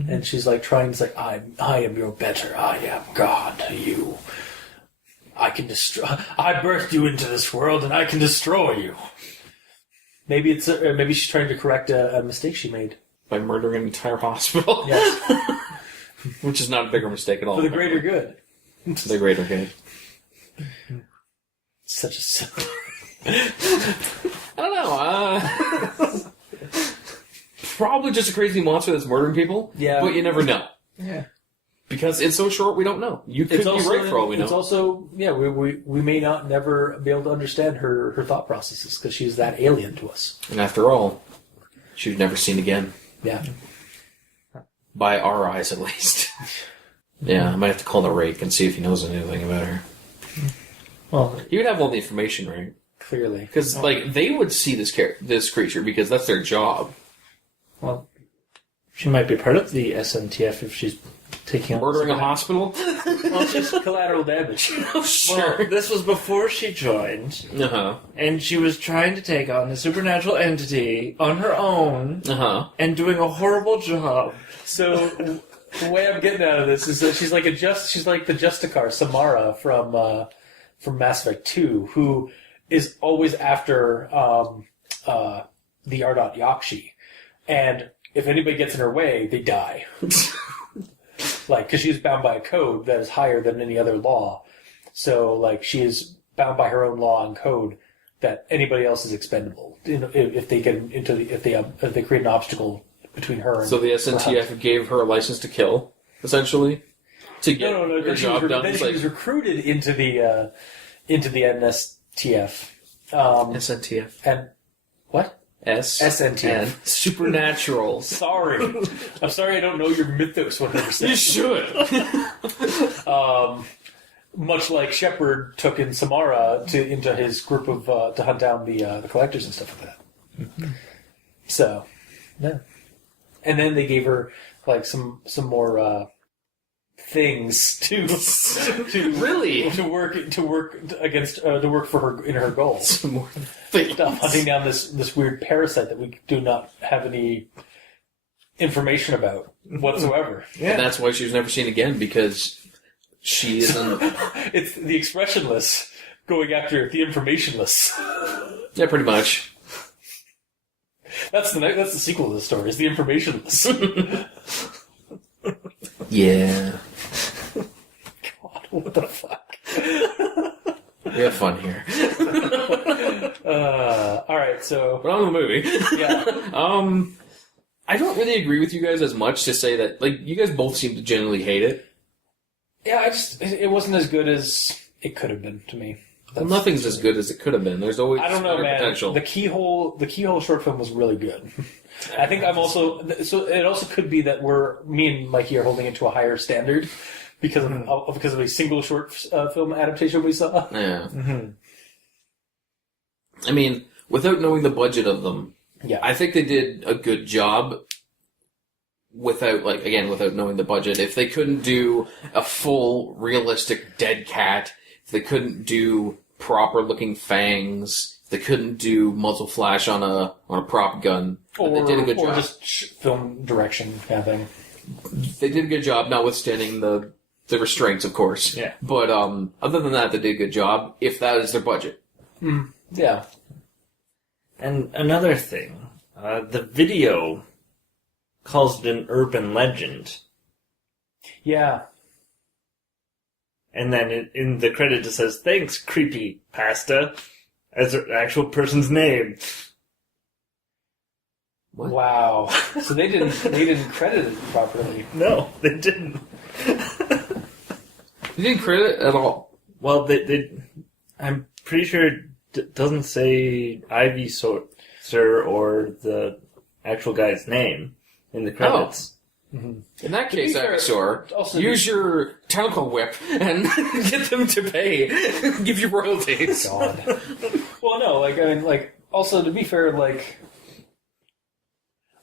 and she's like trying to say, I am your better. I am God. You. I can destroy. I birthed you into this world, and I can destroy you. Maybe maybe she's trying to correct a mistake she made By murdering an entire hospital. Yes, Which is not a bigger mistake at all. for the greater good. The greater good. Such a silly. I don't know. Probably just a crazy monster that's murdering people. Yeah. But you never know. Yeah. Because it's so short, we don't know. You could be right for all we know. It's also, we may not never be able to understand her thought processes because she's that alien to us. And after all, she's never seen again. Yeah. By our eyes, at least. Yeah, I might have to call the rake and see if he knows anything about her. Well, He would have all the information, right? clearly. Because, they would see this creature because that's their job. Well, she might be part of the SNTF if she's taking on... Murdering a hospital? Well, it's just collateral damage. Sure. Well, this was before she joined, Uh-huh. and she was trying to take on a supernatural entity on her own, Uh-huh. and doing a horrible job. So the way I'm getting out of this is that she's like the Justicar Samara from Mass Effect 2, who is always after the Ardot Yakshi, and if anybody gets in her way, they die. Because she's bound by a code that is higher than any other law, so she is bound by her own law and code that anybody else is expendable. If they get if they create an obstacle between her and So the SNTF gave her a license to kill, essentially, to get no. her job done. Then she was recruited into the NSTF. SNTF. And what? SNTF. Supernatural. Sorry, I'm sorry. I don't know your mythos 100%. You should. Much like Shepard took in Samara into his group of to hunt down the collectors and stuff like that. Mm-hmm. So, yeah. And then they gave her some more things to Really? to work against to work for her in her goals. Some more things. Hunting down this weird parasite that we do not have any information about whatsoever. Yeah. And that's why she was never seen again, because she isn't... It's the expressionless going after the informationless. Yeah, pretty much. That's the sequel to the story. Is the informationless. Yeah. God, what the fuck? We have fun here. All right, so But on the movie. yeah, I don't really agree with you guys as much to say that, you guys both seem to generally hate it. yeah. It wasn't as good as it could have been to me. Well, nothing's as good as it could have been. There's always I don't know, better man. potential. The keyhole short film was really good. I think I'm also so. It also could be that me and Mikey are holding it to a higher standard because of a single short film adaptation we saw. Yeah. Mm-hmm. I mean, without knowing the budget of them, Yeah, I think they did a good job without knowing the budget. If they couldn't do a full, realistic dead cat, if they couldn't do proper-looking fangs, if they couldn't do muzzle flash on a prop gun, they did a good job. Or just film direction kind of thing. They did a good job, notwithstanding the restraints, of course. Yeah. But other than that, they did a good job, if that is their budget. Yeah. And another thing, the video calls it an urban legend. Yeah. And then in the credit it says, "Thanks, Creepypasta," as an actual person's name. What? Wow. So they didn't credit it properly. No, they didn't. They didn't credit it at all. Well, I'm pretty sure it doesn't say Ivysir or the actual guy's name in the credits. In that case, be fair, Ivysir, also use your tentacle whip and get them to pay. Give you royalties. God. Well, no, like, I mean, like, also, to be fair, like,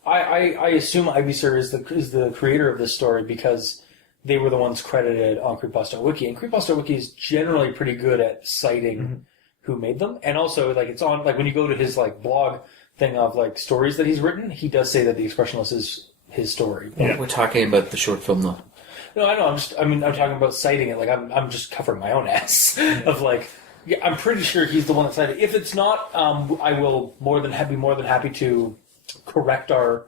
I assume Ivysir is the creator of this story because they were the ones credited on Creepypasta.wikia, and Creepypasta.wikia is generally pretty good at citing who made them, and also, like, it's on, like, when you go to his, like, blog thing of, like, stories that he's written, he does say that the Expressionless is his story. Yeah. We're talking about the short film, though. No, I know, I'm talking about citing it, like, I'm just covering my own ass of, like, yeah, I'm pretty sure he's the one that cited it. If it's not, I will be more than happy to correct our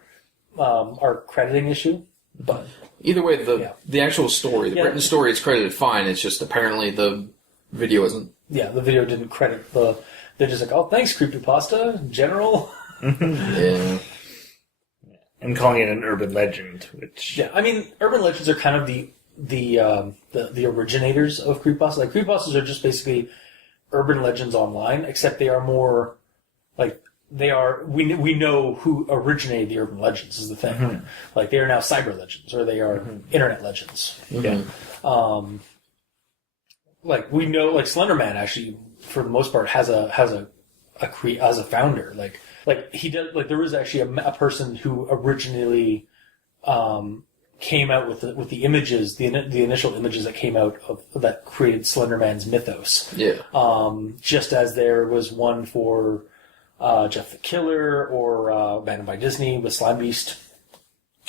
crediting issue, but Either way, the actual story, the written story is credited fine. It's just apparently the video isn't. Yeah, the video didn't credit the. They're just like, oh, thanks, Creepypasta, General. Yeah. And calling it an urban legend, which... Yeah, I mean, urban legends are kind of the originators of creepypasta. Like, creepypastas are just basically urban legends online, except they are more, like, they are... We know who originated the urban legends, is the thing. Mm-hmm. Like, they are now cyber legends, or they are internet legends. Yeah. Like, we know, like, Slender Man, actually, for the most part, has a founder. Like he does. Like, there was actually a person who originally came out with the images, the initial images that came out of that created Slender Man's mythos. Yeah. Just as there was one for Jeff the Killer or Abandoned by Disney with Slime Beast.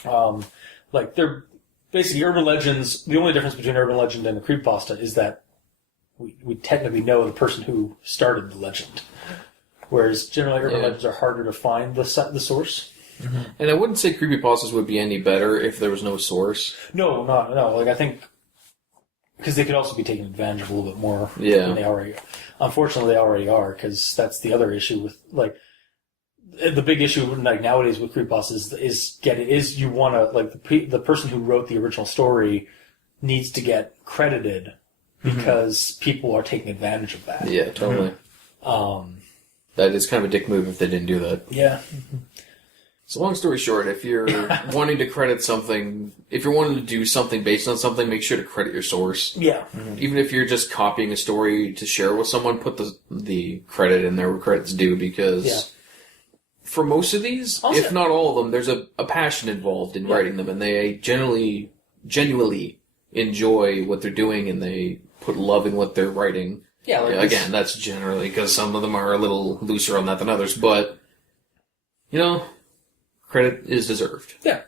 Like, they're basically urban legends. The only difference between urban legend and a creepypasta is that we technically know the person who started the legend. Whereas generally urban legends are harder to find the source. Mm-hmm. And I wouldn't say creepypastas would be any better if there was no source. No. Like, I think because they could also be taken advantage of a little bit more than they already. Unfortunately, they already are, because that's the other issue with, like, the big issue, like, nowadays with creepypastas is you want to, like, the person who wrote the original story needs to get credited because people are taking advantage of that. Yeah, totally. That is kind of a dick move if they didn't do that. Yeah. So long story short, if you're wanting to credit something, if you're wanting to do something based on something, make sure to credit your source. Yeah. Even if you're just copying a story to share with someone, put the credit in there where credit's due, because for most of these, Also, if not all of them, there's a passion involved in writing them, and they genuinely enjoy what they're doing, and they put love in what they're writing. Yeah, like again, that's generally because some of them are a little looser on that than others, but, you know, credit is deserved. Yeah.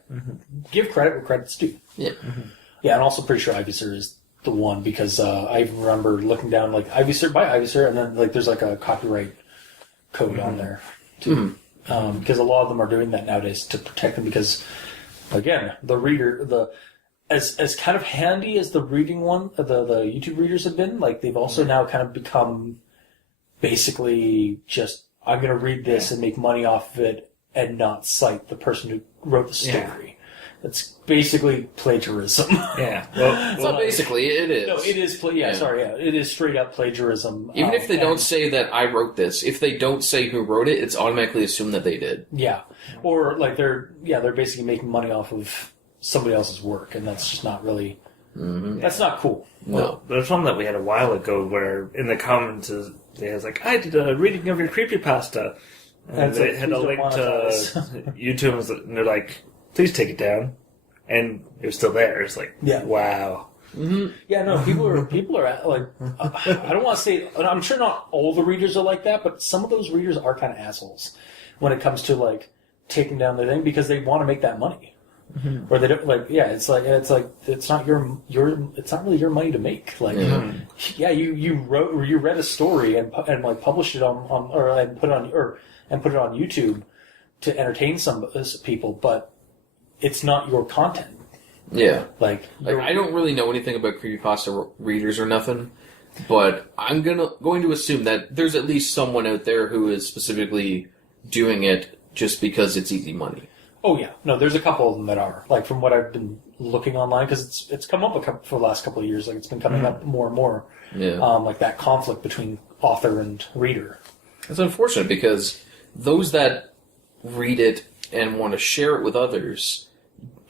Give credit where credit's due. Yeah. Yeah, and also pretty sure Ivysir is the one, because I remember looking down, like, Ivysir, and then, like, there's, like, a copyright code on there, too. Because a lot of them are doing that nowadays to protect them, because, again, the reader, as kind of handy as the reading one, the YouTube readers have been, like, they've also now kind of become basically just, I'm going to read this and make money off of it and not cite the person who wrote the story. It's basically plagiarism. Yeah. Well, basically, it is. No, it is. It is straight up plagiarism. Even if they don't say that I wrote this, if they don't say who wrote it, it's automatically assumed that they did. Yeah, or like they're basically making money off of somebody else's work, and that's just not really. That's not cool. Well, there's one that we had a while ago where in the comments it was like, I did a reading of your creepypasta. And they had a link to YouTube, and they're like, please take it down. And it was still there. It's like, wow. Mm-hmm. Yeah, no, people are like, I don't want to say, I'm sure not all the readers are like that, but some of those readers are kind of assholes when it comes to, like, taking down their thing because they want to make that money. Or they don't, like, it's not it's not really your money to make. Like, you read a story and like published it and put it on YouTube to entertain some people, but it's not your content. Yeah. Like I don't really know anything about creepypasta readers or nothing, but I'm going to assume that there's at least someone out there who is specifically doing it just because it's easy money. Oh yeah, no, there's a couple of them that are, like, from what I've been looking online, because it's come up for the last couple of years. Like, it's been coming up more and more. Yeah. Like that conflict between author and reader. It's unfortunate because those that read it and want to share it with others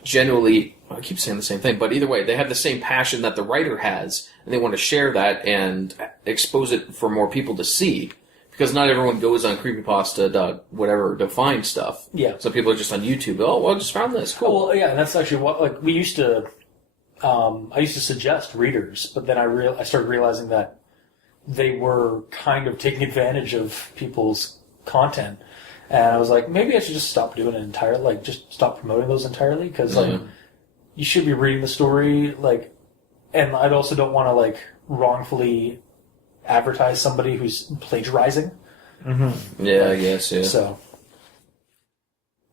generally, I keep saying the same thing, but either way, they have the same passion that the writer has, and they want to share that and expose it for more people to see. Because not everyone goes on creepypasta whatever to find stuff. Yeah. So people are just on YouTube. Oh, well, I just found this. Cool. Oh, well, yeah, and that's actually what, like, we used to, I used to suggest readers, but then I started realizing that they were kind of taking advantage of people's content. And I was like, maybe I should just stop doing it entirely, like, just stop promoting those entirely, because, like, you should be reading the story, like, and I also don't want to, like, wrongfully advertise somebody who's plagiarizing. Mm-hmm. Yeah, I guess, yeah. So,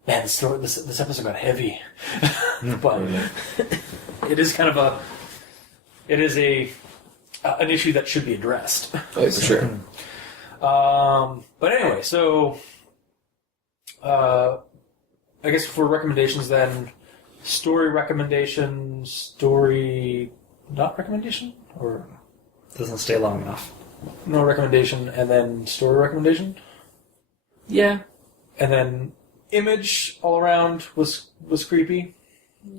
man, this episode got heavy. But it is kind of an issue that should be addressed. Oh, for sure. But anyway, so I guess for recommendations then, story recommendation, story not recommendation, or Doesn't stay long enough. no recommendation, and then story recommendation, Yeah. and then image all around was creepy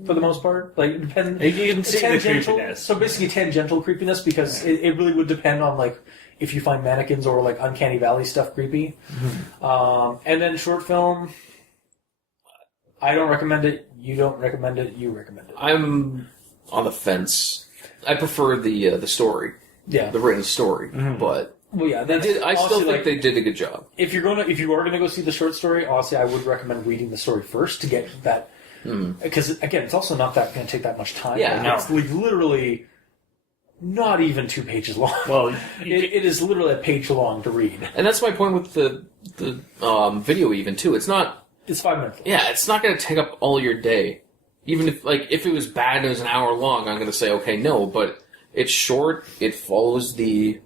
for the most part. Like, it depends. You can see the Tangential, creepiness. so basically tangential creepiness, because it really would depend on, like, if you find mannequins or, like, Uncanny Valley stuff creepy. And then short film, I don't recommend it, you don't recommend it, you recommend it. I'm on the fence. I prefer the story, Yeah. the written story, but Well, yeah, that's I still honestly, think like, they did a good job. if you are gonna go see the short story, honestly, I would recommend reading the story first to get that, because again, it's also not that going to take that much time. Yeah. Like, No. it's like literally not even 2 pages long. Well, it is literally a page long to read. And that's my point with the video even too. It's not. It's 5 minutes long. Yeah, it's not going to take up all your day. Even if it was bad and it was an hour long, I'm going to say okay, no. But it's short. It follows the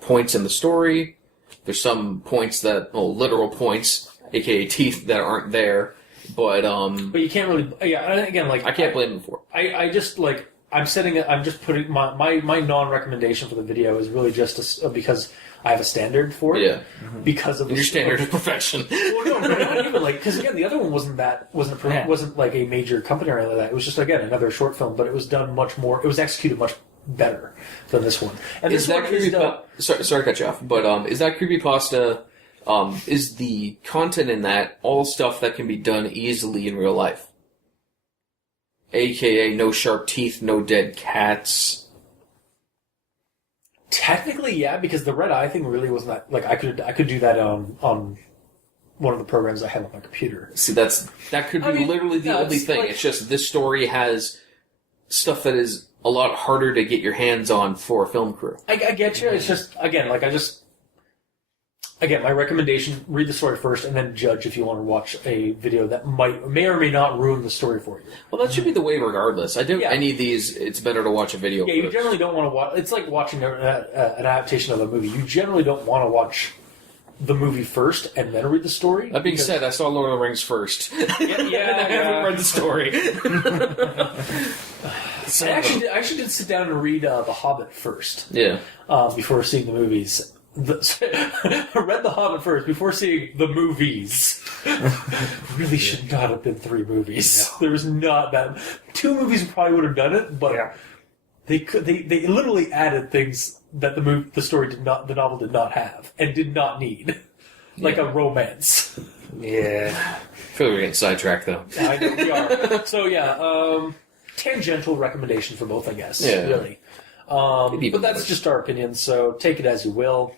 points in the story. There's some points literal points, aka teeth, that aren't there. But But you can't really. Yeah, and again, like, I can't blame them for it. I just like. I'm just putting my non-recommendation for the video is really just because I have a standard for it. Yeah. Because of Your standard of perfection. Well, no, not even like, because again, the other one wasn't like a major company or anything like that. It was just, again, another short film, but it was done much more. It was executed much better than this one. And Is this that one is creepypasta? Sorry to cut you off, but is that creepypasta? Is the content in that all stuff that can be done easily in real life? AKA no sharp teeth, no dead cats. technically, yeah, because the red eye thing really wasn't that. Like, I could do that on one of the programs I have on my computer. See, that could be literally the only thing. like- It's just this story has stuff that is a lot harder to get your hands on for a film crew. I get you. It's just, again, like, my recommendation, read the story first and then judge if you want to watch a video that may or may not ruin the story for you. Well, that should be the way regardless. I doubt Yeah. any of these, it's better to watch a video Yeah, you first. generally don't want to watch. It's like watching an adaptation of a movie. You generally don't want to watch the movie first and then read the story. That being because- said, I saw Lord of the Rings first. yeah, and I haven't read the story. I actually did sit down and read The Hobbit first Yeah. before seeing the movies. I read The Hobbit first before seeing the movies. Really should not have been 3 movies. No. There was not that. 2 movies probably would have done it, but Yeah. they literally added things that the novel did not have and did not need, like a romance. Yeah. I feel like we're getting sidetracked, though. I know we are. So yeah, tangential recommendation for both, I guess. Yeah. Really. But that's just our opinion, so take it as you will.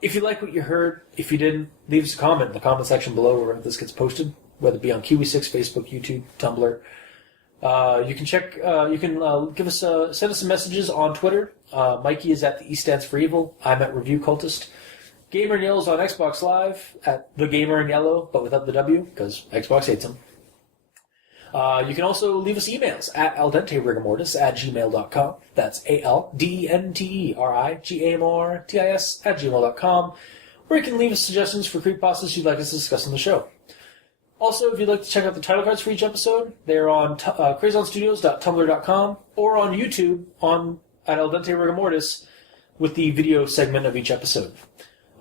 If you like what you heard, if you didn't, leave us a comment in the comment section below wherever this gets posted, whether it be on Kiwi6, Facebook, YouTube, Tumblr. You can check. You can give us send us some messages on Twitter. Mikey is at the E stands for evil. I'm at Review Cultist. Gamer in Yellow is on Xbox Live at the Gamer in Yellow, but without the W because Xbox hates him. You can also leave us emails at aldenterigamortis@gmail.com. That's aldenterigamortis@gmail.com, where you can leave us suggestions for creepypastas you'd like us to discuss on the show. Also, if you'd like to check out the title cards for each episode, they're on crazonstudios.tumblr.com or on YouTube at Al Dente Rigamortis with the video segment of each episode.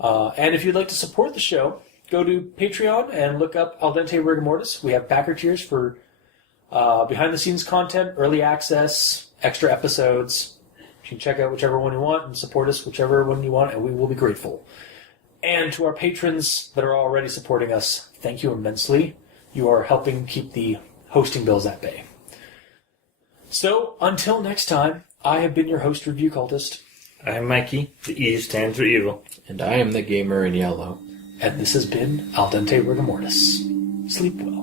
And if you'd like to support the show, go to Patreon and look up Al Dente Rigor Mortis. We have backer tiers for behind-the-scenes content, early access, extra episodes. You can check out whichever one you want and support us whichever one you want, and we will be grateful. And to our patrons that are already supporting us, thank you immensely. You are helping keep the hosting bills at bay. So, until next time, I have been your host, Review Cultist. I'm Mikey. The E stands for evil. And I am the gamer in yellow. And this has been Al Dente Rigor Mortis. Sleep well.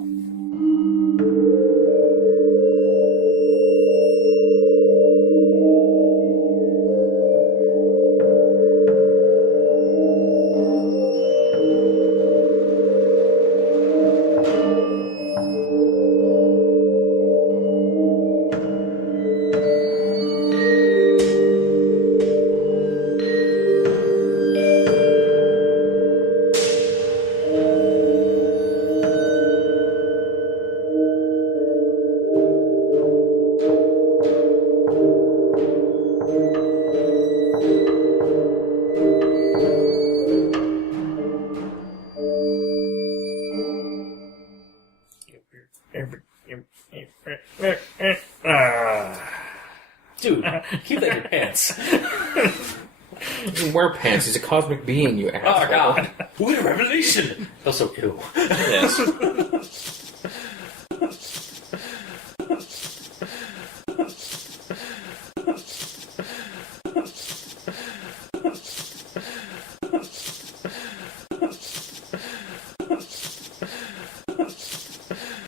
Dude, keep that in your pants. He doesn't wear pants. He's a cosmic being, you asshole. Oh, God. What a revelation. Also, ew. Yes.